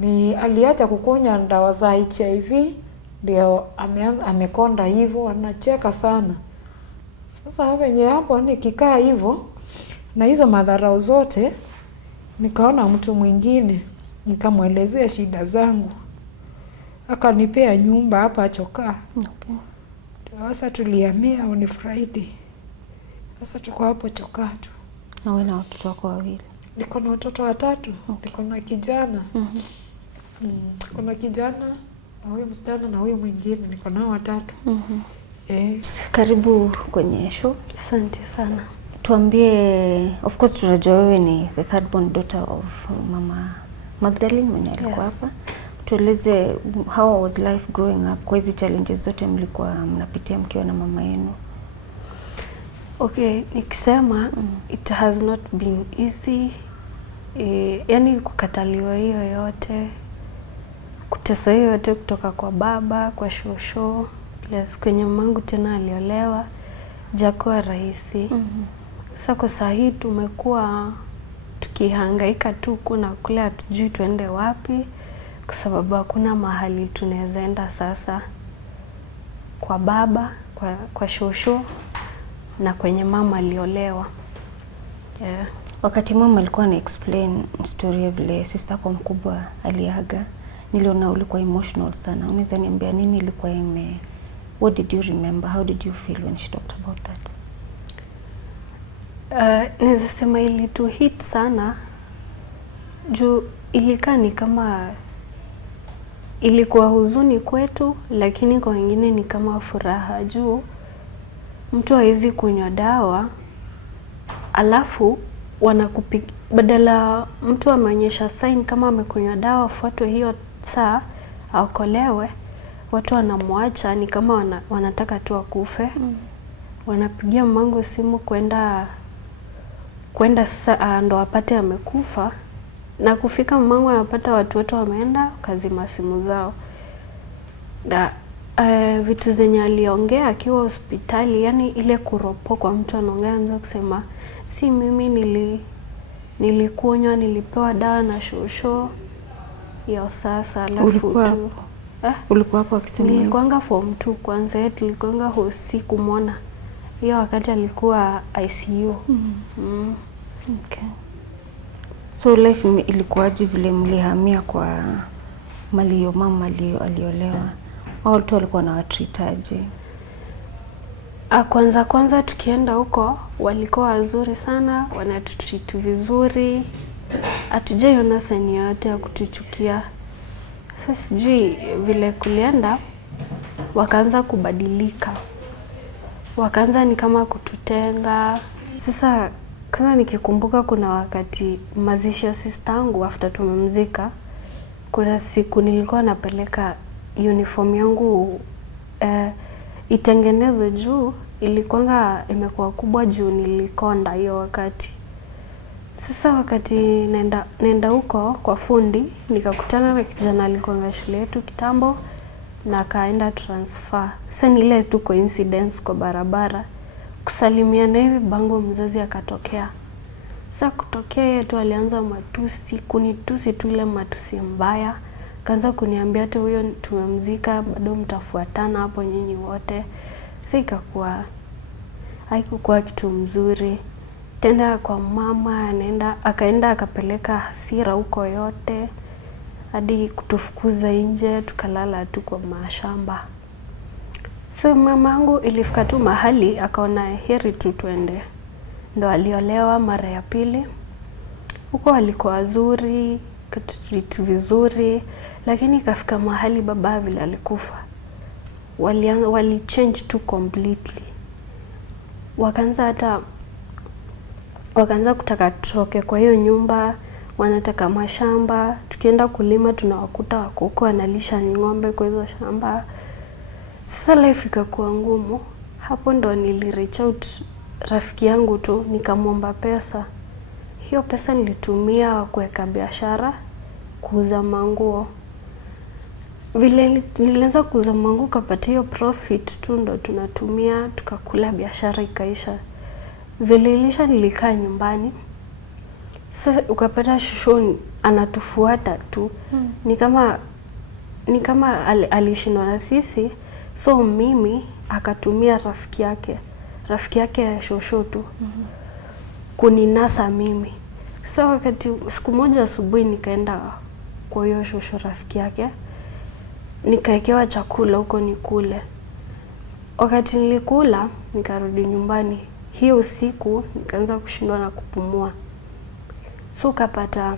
Ni aliacha kukunywa dawa za HIV ndio amekonda hivyo, anacheka sana. Sasa venye hapo nikikaa hivyo na hizo madharau zote, nikaona mtu mwingine, nikamwelezea shida zangu. Akanipea nyumba hapa Chokaa. Okay. Sasa tulihamia on Friday. Sasa tuko hapo Chokaa tu. Na wewe na watoto wako wawili? Niko na watoto 3. Okay. Niko na kijana. Niko na kijana na huyo msichana na huyo mwingine. Niko nao 3. Karibu kwenye show. Asante sana. Tuambie, of course tunajua wewe ni the third born daughter of Mama Magdalene mwenye alikuwa hapa. Tueleze how was life growing up kwa hizi challenges zote mlikuwa mnapitia mkiwa na mama yenu. Okay, nikisema it has not been easy. Yani kukataliwa hiyo yote, kutesa hiyo yote kutoka kwa baba, kwa shosho, plus kwenye mamangu tena aliolewa, jakuwa rahisi. Sasa kwa saa hii tumekuwa tukihangaika tu kuna kule, hatujui tuende wapi kwa sababu hakuna mahali tunaweza enda sasa, kwa baba, kwa shosho na kwenye mama aliolewa. Wakati mama alikuwa na explain story vile sister kwa mkubwa aliaga, niliona ulikuwa emotional sana. Unaweza niambia nini ilikuwa what did you remember? How did you feel when she talked about that? Naweza sema ilitu hit sana. Juu ilikaa ni kama ilikuwa huzuni kwetu, lakini kwa wengine ni kama furaha. Juu mtu hawezi kunywa dawa alafu badala mtu ameonyesha sign kama amekunywa dawa fuatwe hiyo saa aokolewe, watu wanamwacha ni kama wanataka tu akufe. Wanapigia mamangu simu kwenda ndo apate amekufa, na kufika mamangu anapata watu wote wameenda kazima simu zao. Na vitu zenye aliongea akiwa hospitali, yani ile kuropo kwa mtu anaongea anza kusema si mimi nilikunywa, nilipewa dawa na shosho ya sasa. Alafu tu ulikuwa hapo akisema nilikuanga form 2 kwanza, yetu nilikuanga hosi kumwona hiyo wakati alikuwa ICU. Okay. So life ilikuwaje vile mlihamia kwa malio mama aliolewa? Watu walikuwa na watritaje? Kwanza tukienda huko walikuwa wazuri sana, wanatutreat vizuri. Hatujaiona sani yote ya kutuchukia. Sasa sijui vile kulienda, wakaanza kubadilika. Wakaanza ni kama kututenga. Sasa kama nikikumbuka kuna wakati mazishi ya sister yangu after tumemzika, kuna siku nilikuwa napeleka uniform yangu itengenezwe juu, ilikuwanga imekuwa kubwa juu nilikonda hiyo wakati. Sasa wakati naenda huko kwa fundi, nikakutana na kijana alikuwa shule yetu kitambo na akaenda transfer. Sasa ni ile tu coincidence kwa barabara. Kusalimiana hivi bango mzazi akatokea. Sasa kutokea yeye tu alianza matusi, kunitusi tu ile matusi mbaya. Kaanza kuniambia hata huyo tumemzika bado mtafuatana hapo nyinyi wote. Sasa haikuwa kitu mzuri. Tenda kwa mama, akaenda akapeleka hasira huko yote. Hadi kutufukuza nje, tukalala tu kwa mashamba. So mamangu ilifika tu mahali akaona heri tu tuende. Ndo aliolewa mara ya pili. Huko walikuwa wazuri, kututreat vizuri, lakini ikafika mahali baba vile alikufa. Wali change tu completely. Wakaanza kutaka tutoke kwa hiyo nyumba, wanataka mashamba, tukienda kulima tunawakuta wako huko wanalisha ng'ombe kwa hizo shamba. Sasa life ikakuwa ngumu. Hapo ndo nilireach out rafiki yangu tu nikamwomba pesa. Hiyo pesa nilitumia kuweka biashara, kuuza manguo. Vile nilianza kuuza manguo kapata hiyo profit tu ndo tunatumia tukakula biashara ikaisha. Vile ilisha nilikaa nyumbani. Sasa ukapata shushu anatufuata tu. Ni kama alishindwa na sisi. So mimi akatumia rafiki yake ya shosho tu kuninasa mimi. Sasa wakati siku moja asubuhi nikaenda kwa hiyo shosho rafiki yake, nikaekewa chakula huko nikule. Wakati nilikula nikarudi nyumbani, hiyo usiku nikaanza kushindwa na kupumua. So ukapata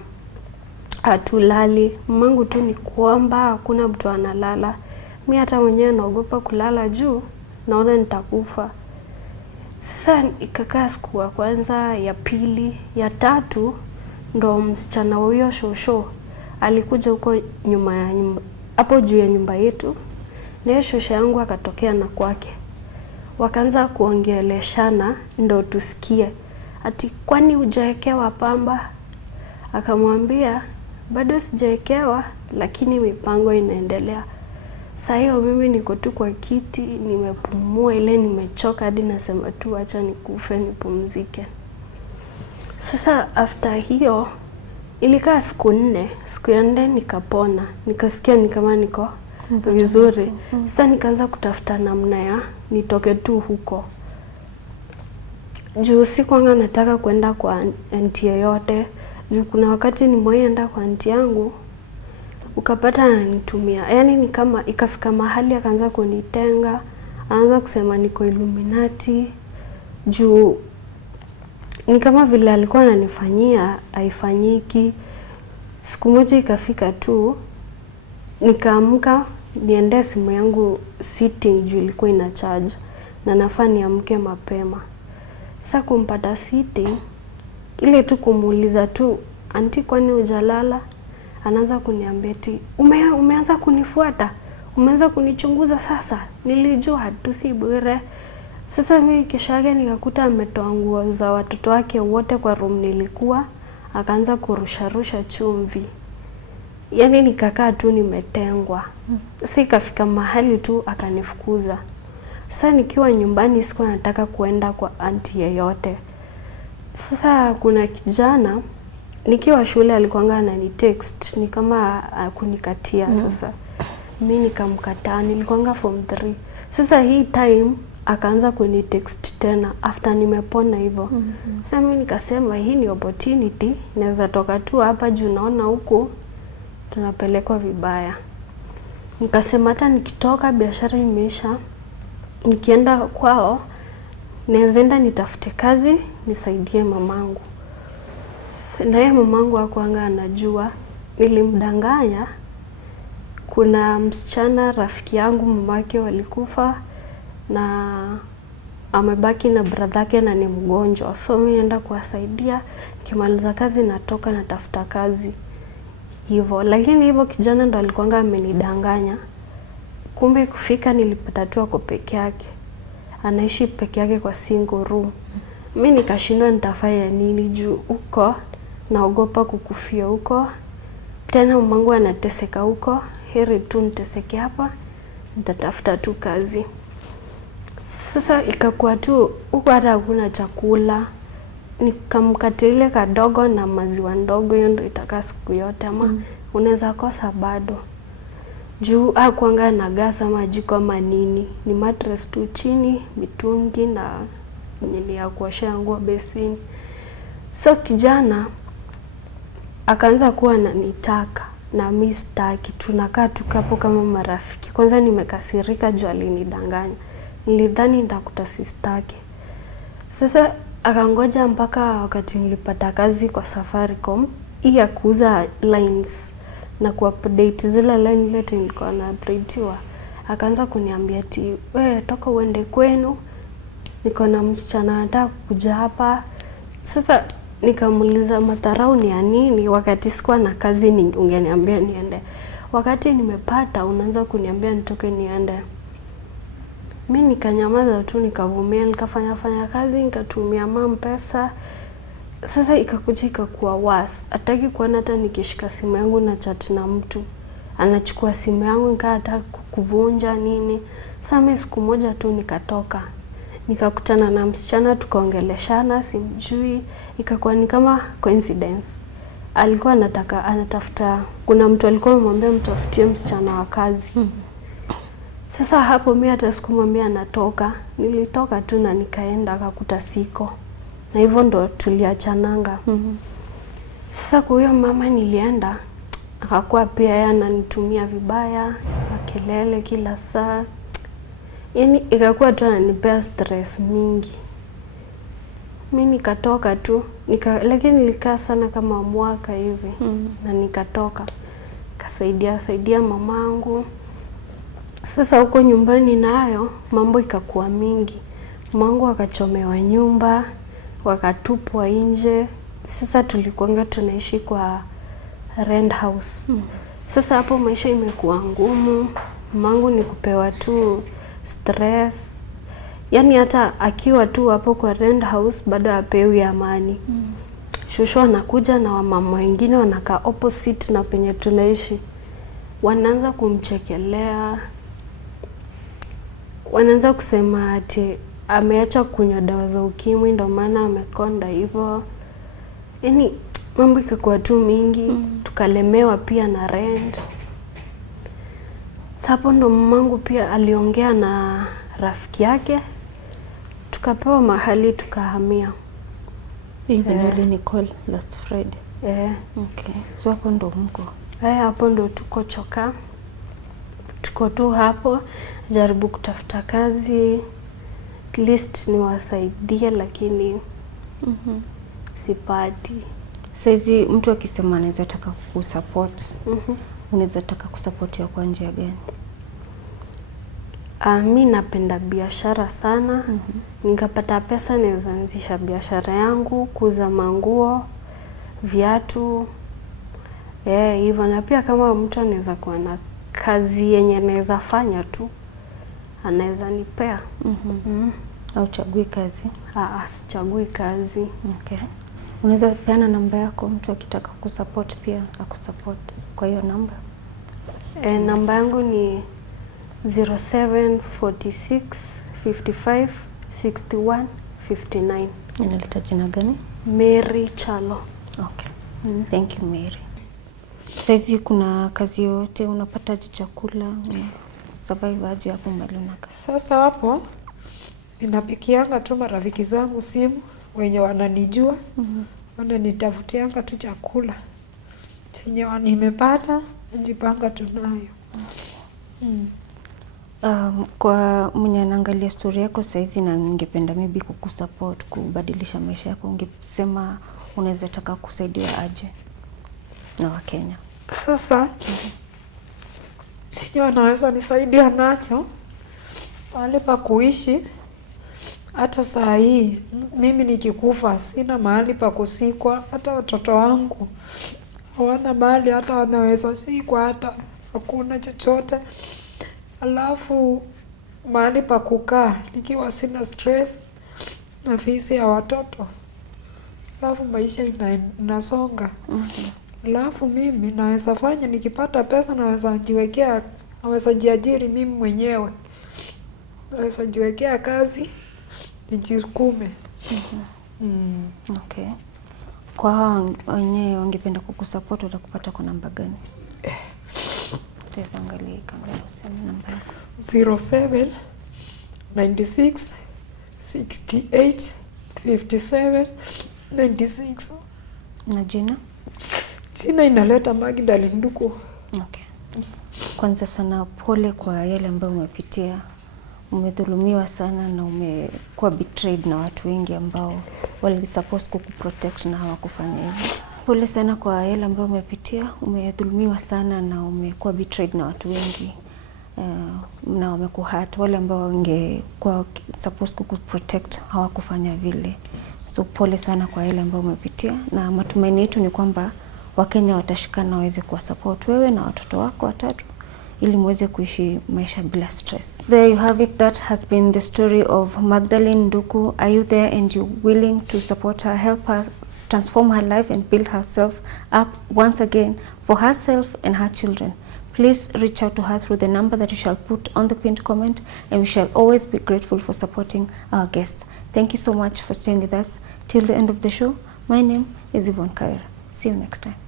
hatulali, mamangu tu ni kuomba, hakuna mtu analala. Mimi hata mwenyewe naogopa kulala juu, naona nitakufa. Sasa ikakaa siku ya kwanza, ya pili, ya tatu, ndo msichana huyo shosho alikuja huko nyuma ya nyumba, hapo juu ya nyumba yetu. Na hiyo shosho yangu akatokea na kwake. Wakaanza kuongeleshana ndo tusikie. Ati kwani hujaekewa pamba? Akamwambia bado sijaekewa lakini mipango inaendelea. Sasa hiyo mimi niko tu kwa kiti, nimepumua ile nimechoka hadi nasema tu acha nikufe nipumzike. Sasa after hiyo ilikaa siku 4, siku ya 4 nikapona. Nikasikia ni kama niko vizuri. Sasa nikaanza kutafuta namna ya nitoke tu huko. Juu sikuanga nataka kwenda kwa auntie yote. Juu kuna wakati nimeenda kwa auntie yangu ukapata ananitumia. Yaani ni kama ikafika mahali akaanza kunitenga, anaanza kusema niko Illuminati. Juu ni kama vile alikuwa ananifanyia haifanyiki. Siku moja ikafika tu nikaamka niende simu yangu sitting juu ilikuwa ina charge na nafaa niamke mapema. Sasa kumpata sitting ile tu kumuuliza tu anti kwani hujalala, anaanza kuniambia eti umeanza kunifuata, umeanza kunichunguza sasa, nilijua tu si bure. Sasa mimi kesho yake nikakuta ametoa nguo za watoto wake wote kwa room nilikuwa, akaanza kurusharusha chumvi. Yaani nikakaa tu nimetengwa. Sasa ikafika mahali tu akanifukuza. Sasa nikiwa nyumbani sikuwa nataka kuenda kwa auntie yeyote. Sasa kuna kijana nikiwa shule alikuanga ananitext ni kama kunikatia. Sasa mimi nikamkataa, nilikuanga form 3. Sasa hii time akaanza kunitext tena after nimepona hivyo. Sasa mimi nikasema hii ni opportunity, naweza toka tu hapa juu naona huko tunapelekwa vibaya. Nikasema hata nikitoka biashara imeisha, nikienda kwao naweza enda nitafute kazi nisaidie mamangu. Naye mamangu hakuanga anajua, nilimdanganya. Kuna msichana rafiki yangu mamake walikufa na amebaki na brother yake na ni mgonjwa. So mimi naenda kuwasaidia, nikimaliza kazi natoka natafuta kazi. Hivyo, lakini hivyo kijana ndo alikuanga amenidanganya. Kumbe kufika nilipata tu ako peke yake. Anaishi peke yake kwa single room. Mimi nikashindwa nitafanya nini juu huko, naogopa kukufia huko. Tena mamangu anateseka huko, heri tu niteseke hapa, nitatafuta tu kazi. Sasa ikakuwa tu huko hata hakuna chakula. Nikamkatia ile kadogo na maziwa ndogo, hiyo ndio itakaa siku yote ama unaweza kosa bado. Juu hakuanga na gas ama jiko ama nini, ni mattress tu chini, mitungi na nini ya kuoshea nguo besini. So kijana akaanza kuwa ananitaka na mimi sitaki, tunakaa tukapo kama marafiki. Kwanza nimekasirika juu alinidanganya. Nilidhani nitakuta sistaki. Sasa akangoja mpaka wakati nilipata kazi kwa Safaricom, hii ya kuuza lines na kuupdate zile line lete nilikuwa na updateiwa. Akaanza kuniambia ati wewe toka uende kwenu, niko na msichana anataka kuja hapa. Sasa nikamuuliza madharau ni ya nini wakati sikuwa na kazi, ungeniambia niende. Wakati nimepata unaanza kuniambia nitoke niende. Mimi nikanyamaza tu, nikavumia, nikafanya kazi, nikatumia mama pesa. Sasa ikakuja ikakuwa worse. Hataki kuona hata nikishika simu yangu na chat na mtu. Anachukua simu yangu nikataka kuvunja nini. Sasa mimi siku moja tu nikatoka. Nikakutana na msichana tukaongeleshana, simjui. Ikakuwa ni kama coincidence. Alikuwa anatafuta, kuna mtu alikuwa amemwambia mtafutie msichana wa kazi. Sasa hapo mimi hata sikumwambia natoka. Nilitoka tu na nikaenda akakuta siko. Na hivyo ndo tuliachananga. Sasa kwa huyo mama nilienda, akakuwa pia yeye ananitumia vibaya, makelele kila saa. Yaani ikakuwa tu ananipea stress mingi. Mimi nikatoka tu, lakini nilikaa sana kama mwaka hivi na nikatoka. Kasaidia mamangu. Sasa huko nyumbani nayo mambo ikakuwa mingi. Mamangu akachomewa nyumba, wakatupwa nje. Sasa tulikuanga tunaishi kwa rent house. Sasa hapo maisha imekuwa ngumu. Mamangu ni kupewa tu stress. Yaani hata akiwa tu hapo kwa rent house bado hapewi amani. Shosho anakuja na wamama wengine wanakaa opposite na penye tunaishi. Wanaanza kumchekelea. Wanaanza kusema ati ameacha kunywa dawa za ukimwi ndio maana amekonda hivyo. Yaani mambo ikakuwa tu mingi, tukalemewa pia na rent. Hapo ndo mamangu pia aliongea na rafiki yake. Tukapewa mahali tukahamia. Even ulinicall last Friday. Okay. So hapo ndo mko. Hapo ndo tuko choka. Tuko tu hapo jaribu kutafuta kazi. At least niwasaidie lakini sipati. Saizi mtu akisema anaweza taka kukusupport. Unaweza taka kusupport kwa njia gani? Mimi napenda biashara sana. Nikapata pesa naweza anzisha biashara yangu, kuuza manguo, viatu. Hivyo na pia kama mtu anaweza kuwa na kazi yenye anaweza fanya tu, anaweza nipea. Au chagui kazi? Sichagui kazi. Okay. Unaweza peana namba yako mtu akitaka kusupport pia akusupport kwa hiyo namba? Namba yangu ni 0746 55 61 59. Inaleta jina gani? Mary Chalo. Okay. Thank you Mary. Saizi kuna kazi yote unapata chakula, survive aje hapo mbali unakaa? Sasa hapo ninapikianga tu marafiki zangu simu wenye wananijua. Wananitafutianga tu chakula. Chenye nimepata najipanga tunayo. Kwa mwenye anaangalia story yako saizi na ningependa maybe kukusupport kubadilisha maisha yako, ungesema unaweza taka kusaidiwa aje na Wakenya? Sasa sijui anaweza nisaidia nacho mahali pa kuishi. Hata saa hii mimi nikikufa sina mahali pa kusikwa, hata watoto wangu hawana mahali hata wanaweza sikwa, hata hakuna chochote. Alafu mahali pa kukaa nikiwa sina stress na fisi ya watoto, alafu maisha inasonga. Alafu mimi naweza fanya, nikipata pesa naweza jiwekea, naweza jiajiri mimi mwenyewe, naweza jiwekea kazi nijisukume. Okay. Kwa hao wenyewe wangependa kukusupport, utakupata kwa namba gani? Angalia kama useme namba yako. 07 96 68 57 96. Na jina? Jina inaleta Magdalene Nduku. Okay. Kwanza sana pole kwa yale ambayo umepitia. Umedhulumiwa sana na umekuwa betrayed na watu wengi ambao wali supposed kukuprotect na hawakufanya hivyo. Pole sana kwa yale ambayo umepitia. Umedhulumiwa sana na umekuwa betrayed na watu wengi. Na wamekuhurt, wale ambao wangekuwa supposed kukuprotect hawakufanya vile. So pole sana kwa yale ambayo umepitia, na matumaini yetu ni kwamba Wakenya watashikana waweze kuwa support wewe na watoto wako watatu ili muweze kuishi maisha bila stress. There you have it. That has been the story of Magdalene Nduku. Are you there and you willing to support her, help her transform her life and build herself up once again for herself and her children? Please reach out to her through the number that you shall put on the pinned comment, and we shall always be grateful for supporting our guests. Thank you so much for staying with us till the end of the show. My name is Yvonne Kaira. See you next time.